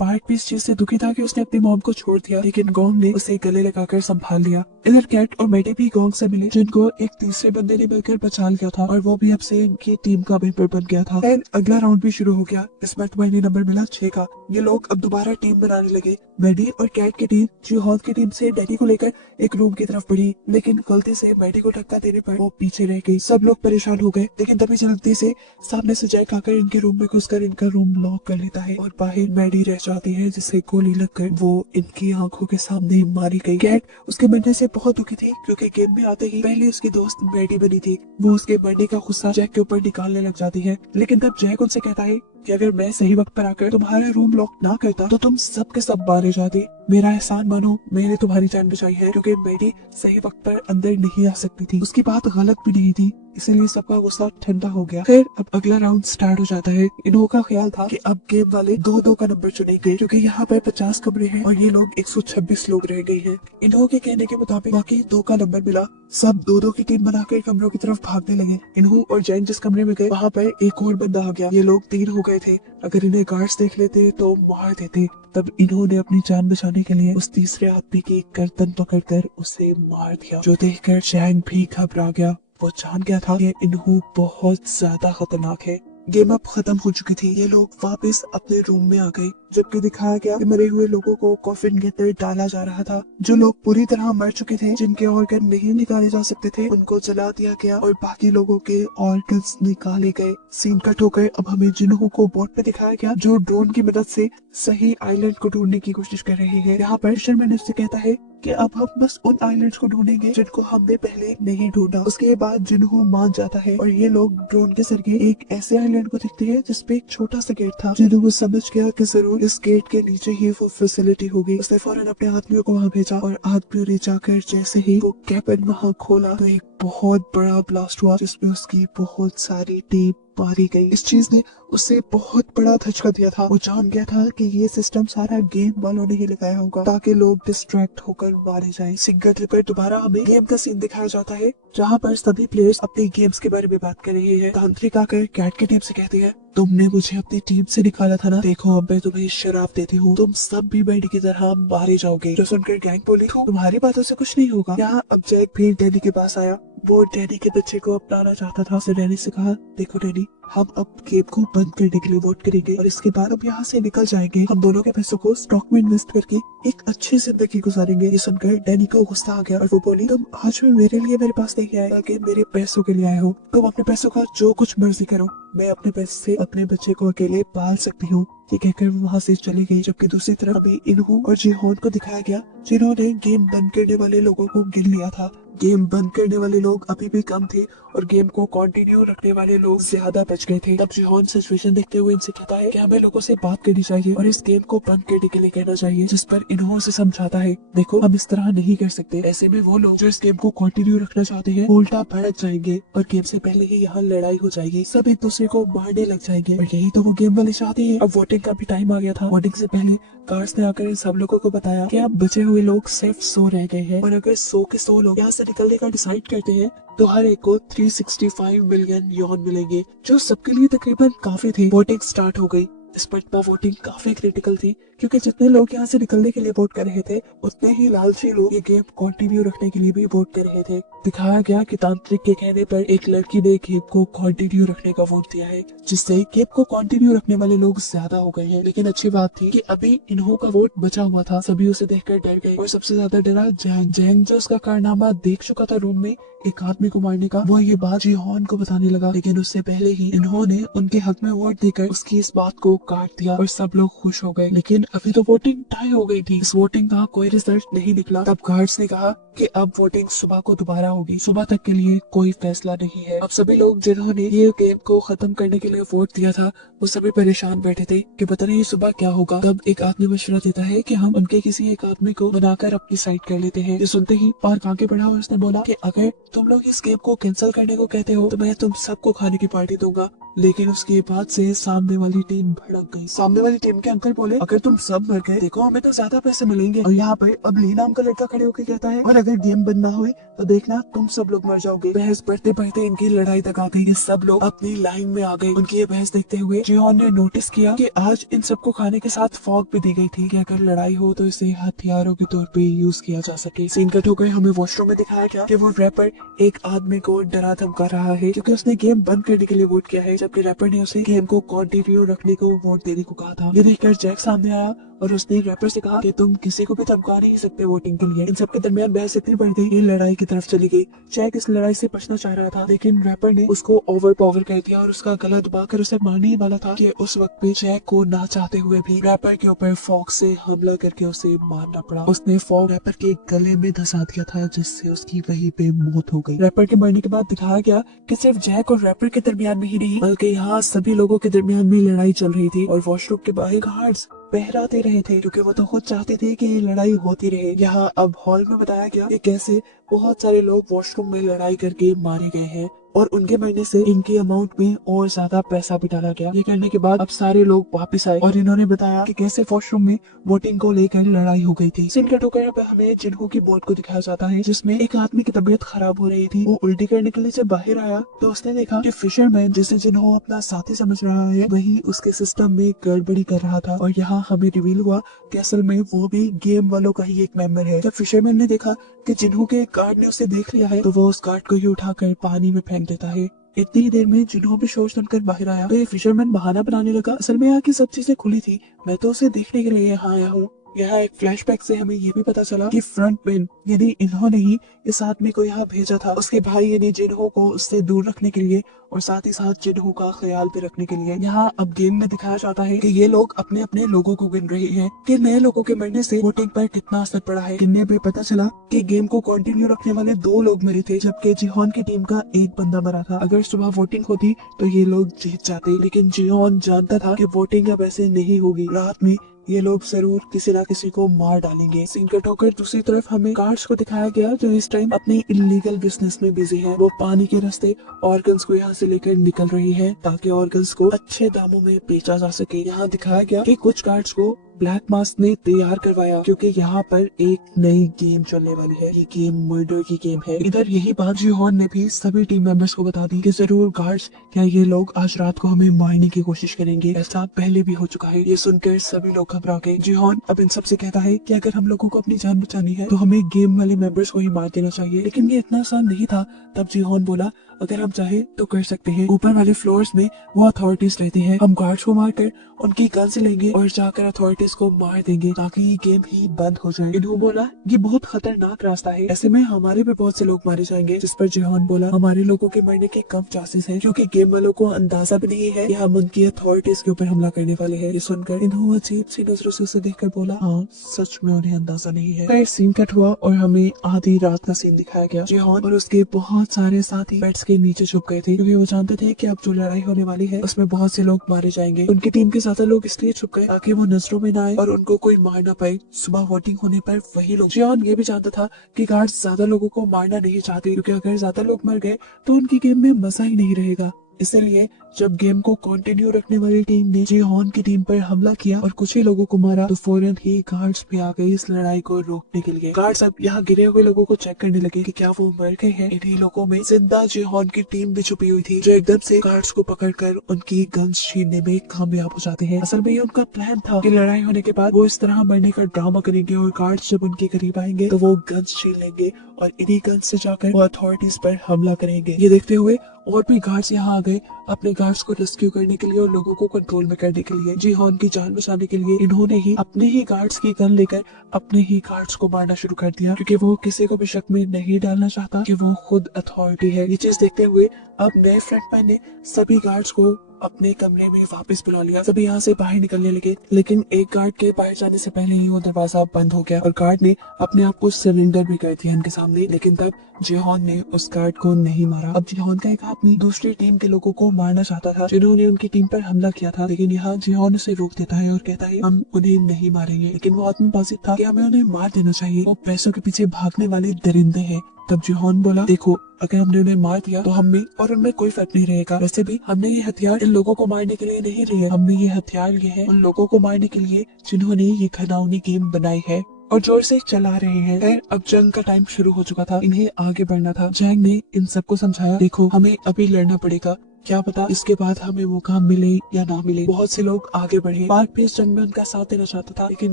पार्क भी इस चीज से दुखी था कि उसने अपनी मॉम को छोड़ दिया, लेकिन गोंग ने उसे गले लगाकर संभाल लिया। इधर कैट और मैडी भी गोंग से मिले, जिनको एक तीसरे बंदे ने मिलकर बचा लिया था और वो भी अब से इनकी टीम का मेंबर बन गया था। फिर अगला राउंड भी शुरू हो गया। इस बार तुम्हें नंबर मिला 6 का। ये लोग अब दोबारा टीम बनाने लगे। मैडी और कैट की टीम जिहोन की टीम से डैडी को लेकर एक रूम की तरफ बढ़ी, लेकिन गलती से मैडी को धक्का देने पर वो पीछे रह गई। सब लोग परेशान हो गए, लेकिन तभी जल्दी से सामने से जैक आकर इनके रूम में घुसकर इनका रूम लॉक कर लेता है और बाहर मैडी रह जाती है, जिसे गोली लगकर वो इनकी आंखों के सामने मारी गई। कैट उसके मरने से बहुत दुखी थी क्योंकि गेम में आते ही पहले उसकी दोस्त मैडी बनी थी। वो उसके मरने का गुस्सा जैक के ऊपर निकालने लग जाती है, लेकिन तब जैक उनसे कहता है कि अगर मैं सही वक्त पर आकर तुम्हारा रूम लॉक ना करता तो तुम सब के सब मारे जाते। मेरा एहसान मानो, मैंने तुम्हारी जान बचाई है, क्योंकि मैडी सही वक्त पर अंदर नहीं आ सकती थी। उसकी बात गलत भी नहीं थी, इसीलिए सबका गुस्सा ठंडा हो गया। फिर अब अगला राउंड स्टार्ट हो जाता है। इन्हों का ख्याल था कि अब गेम वाले 2-2 का नंबर चुनेंगे, क्योंकि यहाँ पर 50 कमरे हैं और ये लोग 126 लोग रह गए हैं। इन्हों के कहने के मुताबिक बाकी 2 का नंबर मिला। सब 2-2 की टीम बनाकर कमरों की तरफ भागने लगे। इन्हों और जैन जिस कमरे में गए वहाँ पर एक और बंदा आ गया। ये लोग 3 हो गए थे। अगर इन्हें गार्ड्स देख लेते तो मार देते। तब इन्होंने अपनी जान बचाने के लिए उस तीसरे आदमी की गर्दन पकड़कर उसे मार दिया, जो देखकर जैन भी घबरा गया। वो जान गया था कि इन्हों बहुत ज्यादा खतरनाक है। गेम अब खत्म हो चुकी थी। ये लोग वापस अपने रूम में आ गए, जबकि दिखाया गया कि मरे हुए लोगों को कॉफिन के अंदर डाला जा रहा था। जो लोग पूरी तरह मर चुके थे, जिनके ऑर्गन नहीं निकाले जा सकते थे, उनको जला दिया गया और बाकी लोगों के ऑर्गन्स निकाले गए। सीन कट हो गए। अब हमें जिन्हों को बोट पे दिखाया गया, जो ड्रोन की मदद से सही आइलैंड को ढूंढने की कोशिश कर रहे हैं। यहाँ पर फिशरमैन उससे कहता है कि अब हम बस उन आइलैंड्स को ढूंढेंगे जिनको हमने पहले नहीं ढूंढा। उसके बाद जिन्हों मान जाता है और ये लोग ड्रोन के जरिए एक ऐसे आइलैंड को देखते हैं जिसपे एक छोटा सा गेट था। जिन्हों समझ गया कि जरूर इस गेट के नीचे ही वो फैसिलिटी होगी। उसने फौरन अपने आदमियों को वहाँ भेजा और आदमियों ने जाकर जैसे ही वो कैबिन वहाँ खोला तो एक बहुत बड़ा ब्लास्ट हुआ, जिसमें उसकी बहुत सारी टीम मारी गई। इस चीज ने उसे बहुत बड़ा धचका दिया था। वो जान गया था कि ये सिस्टम सारा गेम वालों ने ही लगाया होगा ताकि लोग डिस्ट्रैक्ट होकर मारे जाएं। सिंगल पर दोबारा हमें गेम का सीन दिखाया जाता है, जहाँ पर सभी प्लेयर्स अपने गेम्स के बारे में बात कर रहे हैं। तांत्रिक आकर कैट की टीम से कहते हैं, तुमने मुझे अपनी टीम से निकाला था ना, देखो अब मैं तुम्हें शराब देती हूँ, तुम सब भी बैठ की तरह मारे जाओगे। जो सुनकर गैंग बोली, तुम्हारी बातों से कुछ नहीं होगा। यहाँ अब जैक भी डैनी के पास आया। वो डैनी के बच्चे को अपनाना चाहता था। उसने डैनी से कहा, देखो डैनी, हम अब गेम को बंद करने के लिए वोट करेंगे और इसके बाद हम यहाँ से निकल जाएंगे। हम दोनों के पैसों को स्टॉक में इन्वेस्ट करके एक अच्छी जिंदगी गुजारेंगे। ये सुनकर डैनी को गुस्सा आ गया और वो बोली, तुम आज भी मेरे लिए मेरे पास नहीं आए, बल्कि मेरे पैसों के लिए आए हो। तुम अपने पैसों का जो कुछ मर्जी करो, मैं अपने पैसे से अपने बच्चे को अकेले पाल सकती हूँ। ये कहकर वो वहाँ से चली गई। जबकि दूसरी तरफ अभी इन्हों और जिहोन को दिखाया गया, जिन्होंने गेम बंद करने वाले लोगों को गिन लिया था। गेम बंद करने वाले लोग अभी भी कम थे और गेम को कंटिन्यू रखने वाले लोग ज्यादा बच गए थे। तब जिहोन सिचुएशन देखते हुए इनसे कहता है कि हमें लोगों से बात करनी चाहिए और इस गेम को बंद करने के लिए कहना चाहिए, जिस पर इन्हों से समझाता है, देखो हम इस तरह नहीं कर सकते। ऐसे में वो लोग जो इस गेम को कंटिन्यू रखना चाहते हैं उल्टा भड़क जाएंगे और गेम से पहले ही यहाँ लड़ाई हो जाएगी। सब एक दूसरे दूसरे को मारने लग जाएंगे और यही तो वो गेम वाले चाहते हैं। अब वोटिंग का भी टाइम आ गया था। वोटिंग से पहले गार्ड्स ने आकर इन सब लोगों को बताया कि अब बचे हुए लोग सिर्फ 100 रह गए हैं और अगर 100 के 100 लोग यहाँ से निकलने का डिसाइड करते हैं तो हर एक को 365 मिलियन यौन मिलेंगे, जो सबके लिए तकरीबन काफी थे। वोटिंग स्टार्ट हो गई। इस पर वोटिंग काफी क्रिटिकल थी क्योंकि जितने लोग यहाँ से निकलने के लिए वोट कर रहे थे उतने ही लालची लोग ये गेम कंटिन्यू रखने के लिए भी वोट कर रहे थे। दिखाया गया कि तांत्रिक के कहने पर एक लड़की ने गेम को कंटिन्यू रखने का वोट दिया है, जिससे गेम को कंटिन्यू रखने वाले लोग ज्यादा हो गए हैं। लेकिन अच्छी बात थी कि अभी इन्हों का वोट बचा हुआ था। सभी उसे देखकर डर गए और सबसे ज्यादा डरा जैंग। जैंग जो उसका कारनामा देख चुका था रूम में एक आदमी को मारने का, वो ये बात जिहोन को बताने लगा। लेकिन उससे पहले ही इन्होंने उनके हक में वोट देकर उसकी इस बात को काट दिया और सब लोग खुश हो गए। लेकिन अभी तो वोटिंग टाई हो गई थी। इस वोटिंग का कोई रिजल्ट नहीं निकला। तब गार्ड्स ने कहा कि अब वोटिंग सुबह को दोबारा होगी। सुबह तक के लिए कोई फैसला नहीं है। अब सभी लोग जिन्होंने ये गेम को खत्म करने के लिए वोट दिया था वो सभी परेशान बैठे थे कि पता नहीं सुबह क्या होगा। तब एक आदमी मशवरा देता है कि हम उनके किसी एक आदमी को बनाकर अपनी साइड कर लेते हैं। ये सुनते ही पार्क आगे बढ़ा और उसने बोला कि अगर तुम लोग इस गेम को कैंसिल करने को कहते हो तो मैं तुम सबको खाने की पार्टी दूंगा। लेकिन उसके बाद से सामने वाली टीम भड़क गई। सामने वाली टीम के अंकल बोले, अगर तुम सब मर गए देखो हमें तो ज्यादा पैसे मिलेंगे। और यहाँ पर अब ली नाम का लड़का खड़े होकर कहता है, और अगर गेम बंद ना हुई तो देखना तुम सब लोग मर जाओगे। बहस बढ़ते बढ़ते इनकी लड़ाई तक आ गई। ये सब लोग अपनी लाइन में आ गए। उनकी ये बहस देखते हुए जिहोन ने नोटिस किया कि आज इन सबको खाने के साथ फॉग भी दी गई थी कि अगर लड़ाई हो तो इसे हथियारों के तौर पे यूज किया जा सके। सीन कट हो गए। हमें वॉशरूम में दिखाया गया कि वो रैपर एक आदमी को डरा धमका रहा है क्योंकि उसने गेम बंद करने के लिए वोट किया है, जबकि रैपर ने उसे गेम को कंटिन्यू रखने को वोट देने को कहा था। ये देखकर जैक सामने आया और उसने रैपर से कहा कि तुम किसी को भी धमका नहीं सकते वोटिंग के लिए। इन सबके दरमियान बहस इतनी बढ़ गई, ये लड़ाई की तरफ चली गई। जैक इस लड़ाई से बचना चाह रहा था लेकिन रैपर ने उसको ओवर पावर कर दिया और उसका गला दबाकर उसे मारने ही वाला था कि उस वक्त पे जैक को ना चाहते हुए भी रैपर के ऊपर फॉग से हमला करके उसे मारना पड़ा। उसने फॉग रैपर के गले में धंसा दिया था जिससे उसकी वहीं पे मौत हो गई। रैपर के मरने के बाद दिखाया गया कि सिर्फ जैक और रैपर के दरमियान में ही नहीं बल्कि यहाँ सभी लोगों के दरमियान में लड़ाई चल रही थी और वॉशरूम के बाहर गार्ड्स पहरा दे रहे थे क्योंकि वो तो खुद चाहते थे कि ये लड़ाई होती रहे। यहाँ अब हॉल में बताया गया कि कैसे बहुत सारे लोग वॉशरूम में लड़ाई करके मारे गए हैं और उनके मरने से इनके अमाउंट में और ज्यादा पैसा भी डाला गया। ये करने के बाद अब सारे लोग वापस आए और इन्होंने बताया कि कैसे वॉशरूम में वोटिंग को लेकर लड़ाई हो गई थी। सीन कट होकर अब हमें जिन्हों की मौत को दिखाया जाता है जिसमें एक आदमी की तबीयत खराब हो रही थी। वो उल्टी करने के लिए जब बाहर आया तो उसने देखा कि फिशरमैन जिसे जिन्हों अपना साथी समझ रहा है वही उसके सिस्टम में गड़बड़ी कर रहा था और यहाँ हमें रिवील हुआ कि असल में वो भी गेम वालों का ही एक मेंबर है। जब फिशरमैन ने देखा कि जिन्हों के गार्ड ने उसे देख लिया है तो वो उस गार्ड को ही उठाकर पानी में फेंक देता है। इतनी ही देर में जिन्हों भी शोर सुनकर बाहर आया तो ये फिशरमैन बहाना बनाने लगा, असल में यहाँ की सब चीजें खुली थी, मैं तो उसे देखने के लिए यहाँ आया हूँ। यहाँ एक फ्लैशबैक से हमें ये भी पता चला कि फ्रंट मैन यानी इन्होंने ही इस आदमी को यहाँ भेजा था उसके भाई यानी जिन्हों को उससे दूर रखने के लिए और साथ ही साथ जिन्हों का ख्याल भी रखने के लिए। यहाँ अब गेम में दिखाया जाता है कि ये लोग अपने अपने लोगों को गिन रहे हैं कि नए लोगों के मरने से वोटिंग पर कितना असर पड़ा है। गिनने पे पता चला कि गेम को कंटिन्यू रखने वाले 2 लोग मरे थे जबकि जिहोन की टीम का एक बंदा मरा था। अगर सुबह वोटिंग होती तो ये लोग जीत जाते, लेकिन जिहोन जानता था कि वोटिंग अब ऐसे नहीं होगी। रात में ये लोग जरूर किसी ना किसी को मार डालेंगे। सीन कट होकर दूसरी तरफ हमें गार्ड्स को दिखाया गया जो इस टाइम अपनी इलीगल बिजनेस में बिजी हैं। वो पानी के रास्ते ऑर्गन्स को यहाँ से लेकर निकल रही है ताकि ऑर्गन्स को अच्छे दामों में बेचा जा सके। यहाँ दिखाया गया कि कुछ गार्ड्स को ब्लैक मास्क ने तैयार करवाया क्योंकि यहाँ पर एक नई गेम चलने वाली है। ये गेम मर्डर की गेम है। इधर यही बात जिहोन ने भी सभी टीम मेंबर्स को बता दी कि जरूर गार्ड्स क्या ये लोग आज रात को हमें मारने की कोशिश करेंगे, ऐसा पहले भी हो चुका है। ये सुनकर सभी लोग घबरा गए। जिहोन अब इन सब से कहता है कि अगर हम लोगों को अपनी जान बचानी है तो हमें गेम वाले मेंबर्स को ही मार देना चाहिए, लेकिन ये इतना आसान नहीं था। तब जिहोन बोला अगर हम चाहे तो कर सकते हैं। ऊपर वाले फ्लोर्स में वो अथॉरिटीज रहते हैं, हम गार्ड्स को मारकर उनकी गन से लेंगे और जाकर अथॉरिटीज को मार देंगे ताकि ये गेम ही बंद हो जाए। इन्हों बोला ये बहुत खतरनाक रास्ता है, ऐसे में हमारे भी बहुत से लोग मारे जाएंगे। जिस पर जिहोन बोला हमारे लोगों के मरने के कम चांसेस हैं क्योंकि गेम वालों को अंदाजा भी नहीं है कि हम उनकी अथॉरिटीज के ऊपर हमला करने वाले हैं। ये सुनकर इन्हों अजीब सी नजरों से उसे देखकर बोला हाँ सच में उन्हें अंदाजा नहीं है। फिर सीन कट हुआ और हमें आधी रात का सीन दिखाया गया। जिहोन और उसके बहुत सारे साथी बेड्स के नीचे छुप गए थे क्योंकि वो जानते थे कि अब जो लड़ाई होने वाली है उसमें बहुत से लोग मारे जाएंगे। उनकी टीम के ज्यादा लोग इसलिए छुप गए ताकि वो नजरों में न आए और उनको कोई मार ना पाए। सुबह वोटिंग होने पर वही लोग, जिहोन ये भी जानता था कि गार्ड्स ज्यादा लोगों को मारना नहीं चाहते क्योंकि अगर ज्यादा लोग मर गए तो उनकी गेम में मजा ही नहीं रहेगा। इसलिए जब गेम को कंटिन्यू रखने वाली टीम ने जिहोन की टीम पर हमला किया और कुछ ही लोगों को मारा तो फौरन ही गार्ड्स भी आ गए इस लड़ाई को रोकने के लिए। गार्ड्स अब यहाँ गिरे हुए लोगों को चेक करने लगे कि क्या वो मर गए हैं। इन्हीं लोगों में जिंदा जिहोन की टीम भी छुपी हुई थी, जो एकदम से गार्ड्स को पकड़कर उनकी गन्स छीनने में कामयाब हो जाते हैं। असल में ये उनका प्लान था कि लड़ाई होने के बाद वो इस तरह मरने का ड्रामा करेंगे और गार्ड्स जब उनके करीब आएंगे तो वो गन्स छीन लेंगे और इन्हीं गन्स से जाकर वो अथॉरिटीज पर हमला करेंगे। ये देखते हुए और भी गार्ड्स यहाँ आ गए अपने गार्ड्स को रेस्क्यू करने के लिए और लोगों को कंट्रोल में करने के लिए। जिहोन की जान बचाने के लिए इन्होंने ही अपने ही गार्ड्स की गन लेकर अपने ही गार्ड्स को मारना शुरू कर दिया, क्योंकि वो किसी को भी शक में नहीं डालना चाहता कि वो खुद अथॉरिटी है। ये चीज देखते हुए अब नए फ्रंटमैन ने सभी गार्ड्स को अपने कमरे में वापस बुला लिया। सभी यहाँ से बाहर निकलने लगे, लेकिन एक गार्ड के बाहर जाने से पहले ही वो दरवाजा बंद हो गया और गार्ड ने अपने आप को सरेंडर भी कर दिया इनके सामने। लेकिन तब जिहोन ने उस गार्ड को नहीं मारा। अब जिहोन का एक आदमी दूसरी टीम के लोगों को मारना चाहता था जिन्होंने उनकी टीम पर हमला किया था, लेकिन यहाँ जिहोन उसे रोक देता है और कहता है हम उन्हें नहीं मारेंगे। लेकिन वो आदमी बाजिद था कि हमें उन्हें मार देना चाहिए, वो पैसों के पीछे भागने वाले दरिंदे हैं। तब जिहोन बोला देखो, अगर हमने उन्हें मार दिया तो हम में और उनमें कोई फर्क नहीं रहेगा। वैसे भी हमने ये हथियार इन लोगों को मारने के लिए नहीं लिए, हमने ये हथियार लिए हैं उन लोगों को मारने के लिए जिन्होंने ये घिनौनी गेम बनाई है और जोर से चला रहे हैं। खैर अब जंग का टाइम शुरू हो चुका था, इन्हें आगे बढ़ना था। जैंग ने इन सबको समझाया देखो हमें अभी लड़ना पड़ेगा, क्या पता इसके बाद हमें मौका मिले या ना मिले। बहुत से लोग आगे बढ़े, पार्क भी इस जंग में उनका साथ देना चाहता था, लेकिन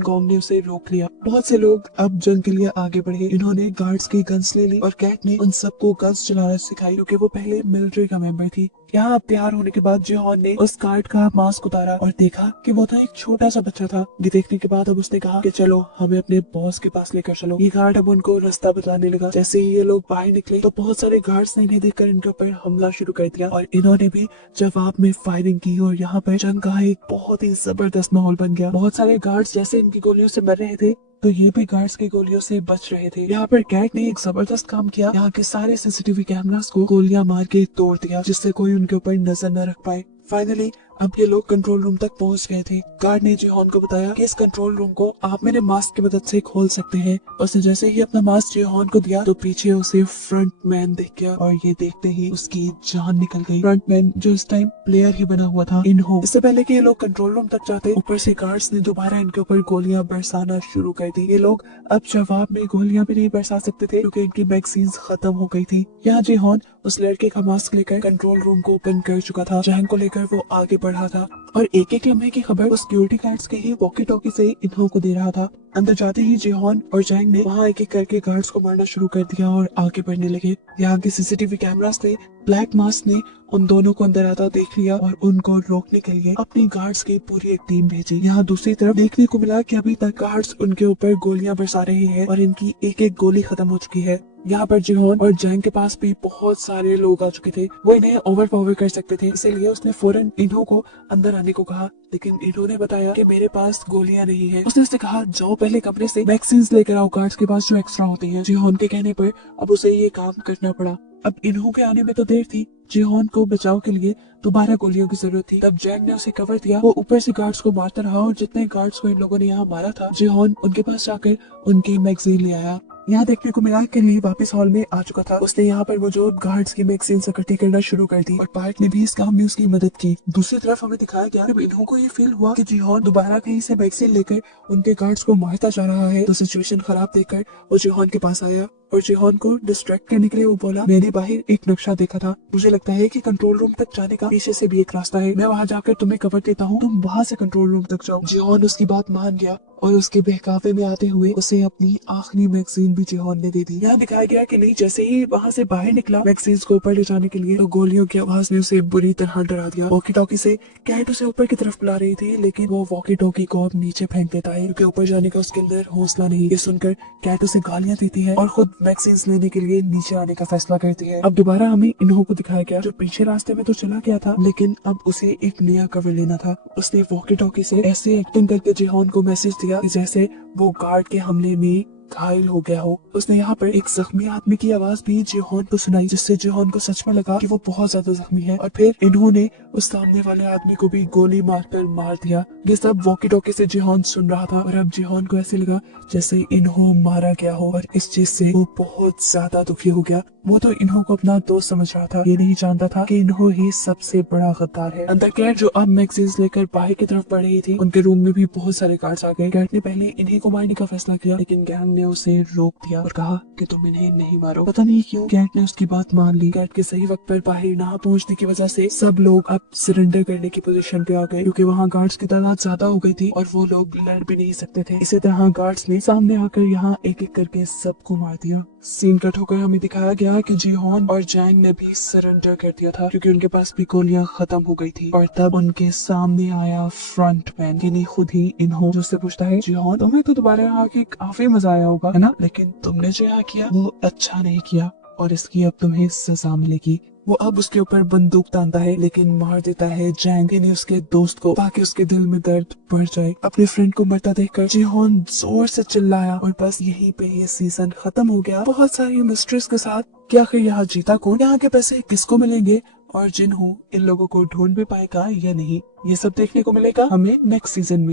गोंग ने उसे रोक लिया। बहुत से लोग अब जंग के लिए आगे बढ़े, इन्होंने गार्ड्स की गन्स ले ली और कैट ने उन सबको गन्स चलाना सिखाई, क्योंकि वो पहले मिलिट्री का मेंबर थी। यहाँ तैयार होने के बाद जिहोन ने उस गार्ड का मास्क उतारा और देखा कि वो तो एक छोटा सा बच्चा था। ये देखने के बाद अब उसने कहा कि चलो हमें अपने बॉस के पास लेकर चलो। ये गार्ड अब उनको रास्ता बताने लगा। जैसे ही ये लोग बाहर निकले तो बहुत सारे गार्ड्स ने इन्हें देखकर इनके ऊपर हमला शुरू कर दिया और इन्होंने भी जवाब में फायरिंग की और यहाँ पर जंग का एक बहुत ही जबरदस्त माहौल बन गया। बहुत सारे गार्ड्स जैसे इनकी गोलियों से मर रहे थे तो ये भी गार्ड्स की गोलियों से बच रहे थे। यहाँ पर कैट ने एक जबरदस्त काम किया, यहाँ के सारे सीसीटीवी कैमरास को गोलियां मार के तोड़ दिया जिससे कोई उनके ऊपर नजर न रख पाए। फाइनली अब ये लोग कंट्रोल रूम तक पहुंच गए थे। गार्ड ने जिहोन को बताया कि इस कंट्रोल रूम को आप मेरे मास्क की मदद से खोल सकते हैं। उसने जैसे ही अपना मास्क जिहोन को दिया तो पीछे उसे फ्रंट मैन दिख गया और ये देखते ही उसकी जान निकल गई। फ्रंट मैन जो इस टाइम प्लेयर ही बना हुआ था इन्हो। इससे पहले कि ये लोग कंट्रोल रूम तक जाते ऊपर से गार्ड्स ने दोबारा इनके ऊपर गोलियां बरसाना शुरू कर दी। ये लोग अब जवाब में गोलियां भी नहीं बरसा सकते थे क्योंकि इनकी मैगजीन खत्म हो गई थी। यहाँ जिहोन उस लड़के का मास्क लेकर कंट्रोल रूम को ओपन कर चुका था। जंग को लेकर वो आगे बढ़ा था और एक एक लम्हे की खबर वो सिक्योरिटी गार्ड्स के ही वॉकी टॉकी से इन्हों को दे रहा था। अंदर जाते ही जिहोन और जैंग ने वहाँ एक एक करके गार्ड्स को मारना शुरू कर दिया और आगे बढ़ने लगे। यहाँ के सीसीटीवी कैमरास ने ब्लैक मास्क ने उन दोनों को अंदर आता देख लिया और उनको रोकने के लिए अपनी गार्ड्स की पूरी एक टीम भेजी। यहाँ दूसरी तरफ देखने को मिला कि अभी तक गार्ड्स उनके ऊपर गोलियां बरसा रहे हैं और इनकी एक एक गोली खत्म हो चुकी है। यहाँ पर जिहोन और जैंग के पास भी बहुत सारे लोग आ चुके थे, वो इन्हें ओवरपावर कर सकते थे, इसलिए उसने फौरन इन्हों को अंदर आने को कहा। लेकिन इन्होंने बताया कि मेरे पास गोलियां नहीं है। उसने उससे कहा जाओ पहले कमरे से वैक्सीन लेकर आओ गार्ड्स के पास जो एक्स्ट्रा होती हैं। जिहोन के कहने पर अब उसे ये काम करना पड़ा। अब इन्हों के आने में तो देर थी, जिहोन को बचाव के लिए दोबारा गोलियों की जरूरत थी। तब जैंग ने उसे कवर दिया, वो ऊपर से गार्ड्स को मारता रहा और जितने गार्ड्स को इन लोगों ने यहाँ मारा था जिहोन उनके पास जाकर उनकी मैगजीन ले आया। यहाँ देखने को मिला कि ली वापस हॉल में आ चुका था। उसने यहाँ पर मौजूद गार्ड्स की मैगजीन इकट्ठी करना शुरू कर दी और पार्क ने भी इस काम में उसकी मदद की। दूसरी तरफ हमें दिखाया गया जब इन्हों को ये फील हुआ कि जिहोन दोबारा कहीं से मैगजीन लेकर उनके गार्ड्स को मारता जा रहा है तो सिचुएशन खराब देखकर वो जिहोन के पास आया और जिहोन को डिस्ट्रैक्ट करने के लिए वो बोला मैंने बाहर एक नक्शा देखा था, मुझे लगता है कि कंट्रोल रूम तक जाने का पीछे से भी एक रास्ता है, मैं वहाँ जाकर तुम्हें कवर देता हूँ, तुम वहाँ से कंट्रोल रूम तक जाओ। जिहोन उसकी बात मान गया और उसके बहकावे में आते हुए उसे अपनी आखिरी मैगजीन भी जिहोन ने दे दी। यहाँ दिखाया गया कि नहीं जैसे ही वहाँ से बाहर निकला मैगजीन को ऊपर ले जाने के लिए तो गोलियों की आवाज ने उसे बुरी तरह डरा दिया। वॉकी टॉकी से कैट उसे ऊपर की तरफ बुला रही थी लेकिन वो वॉकी टॉकी को अब नीचे फेंक देता है क्योंकि ऊपर जाने का उसके अंदर हौसला नहीं। ये सुनकर कैट उसे गालियां देती है और खुद मैगजीन लेने के लिए नीचे आने का फैसला करती है। अब दोबारा हमें इन्हों को दिखाया गया जो पीछे रास्ते में तो चला गया था लेकिन अब उसे एक नया कवर लेना था। उसने वॉकी टॉकी से ऐसे एक्टिंग करके जिहोन को मैसेज दिया जैसे वो गार्ड के हमले में घायल हो गया हो। उसने यहाँ पर एक जख्मी आदमी की आवाज भी जिहोन को सुनाई जिससे जिहोन को सच में लगा कि वो बहुत ज्यादा जख्मी है और फिर इन्होंने उस सामने वाले आदमी को भी गोली मारकर मार दिया। ये सब वॉकी टॉकी से जिहोन सुन रहा था और अब जिहोन को ऐसे लगा जैसे इन्हों मारा गया हो और इस चीज से वो बहुत ज्यादा दुखी हो गया। वो तो इन्हो को अपना दोस्त समझ रहा था, ये नहीं जानता था कि इन्हो ही सबसे बड़ा गद्दार है। अंदर कैट जो अब मैगजीन्स लेकर बाहर की तरफ बढ़ रही थी, उनके रूम में भी बहुत सारे गार्ड्स आ गए। कैट ने पहले इन्हीं को मारने का फैसला किया, लेकिन गैंग ने उसे रोक दिया और कहा कि तुम इन्हें नहीं मारो। पता नहीं क्यों कैट ने उसकी बात मान ली। कैट के सही वक्त पर बाहर ना पहुंचने की वजह से सब लोग अब सरेंडर करने की पोजीशन पे आ गए, क्योंकि वहाँ गार्ड्स की तादाद ज्यादा हो गई थी और वो लोग लड़ भी नहीं सकते थे। इसी तरह गार्ड्स ने सामने आकर यहाँ एक एक करके सबको मार दिया। सीन कट होकर हमें दिखाया गया कि जीहोन और जैंग ने भी सरेंडर कर दिया था, क्योंकि उनके पास भी गोलियां खत्म हो गई थी। और तब उनके सामने आया फ्रंटमैन, यानी खुद ही इन्हो, जो उससे पूछता है जीहोन तुम्हें तो दोबारा यहाँ आके काफी मजा आया होगा है ना, लेकिन तुमने जो यहाँ किया वो अच्छा नहीं किया और इसकी अब तुम्हें सजा मिलेगी। वो अब उसके ऊपर बंदूक तानता है, लेकिन मार देता है जैंग ने उसके दोस्त को, ताकि उसके दिल में दर्द बढ़ जाए। अपने फ्रेंड को मरता देखकर जीहोन जोर से चिल्लाया और बस यहीं पे ये सीजन खत्म हो गया, बहुत सारी मिस्ट्रीज के साथ। कि आखिर यहाँ जीता कौन, यहाँ के पैसे किसको मिलेंगे और जिन्हों इन लोगों को ढूंढ भी पाएगा या नहीं, ये सब देखने को मिलेगा हमें नेक्स्ट सीजन में।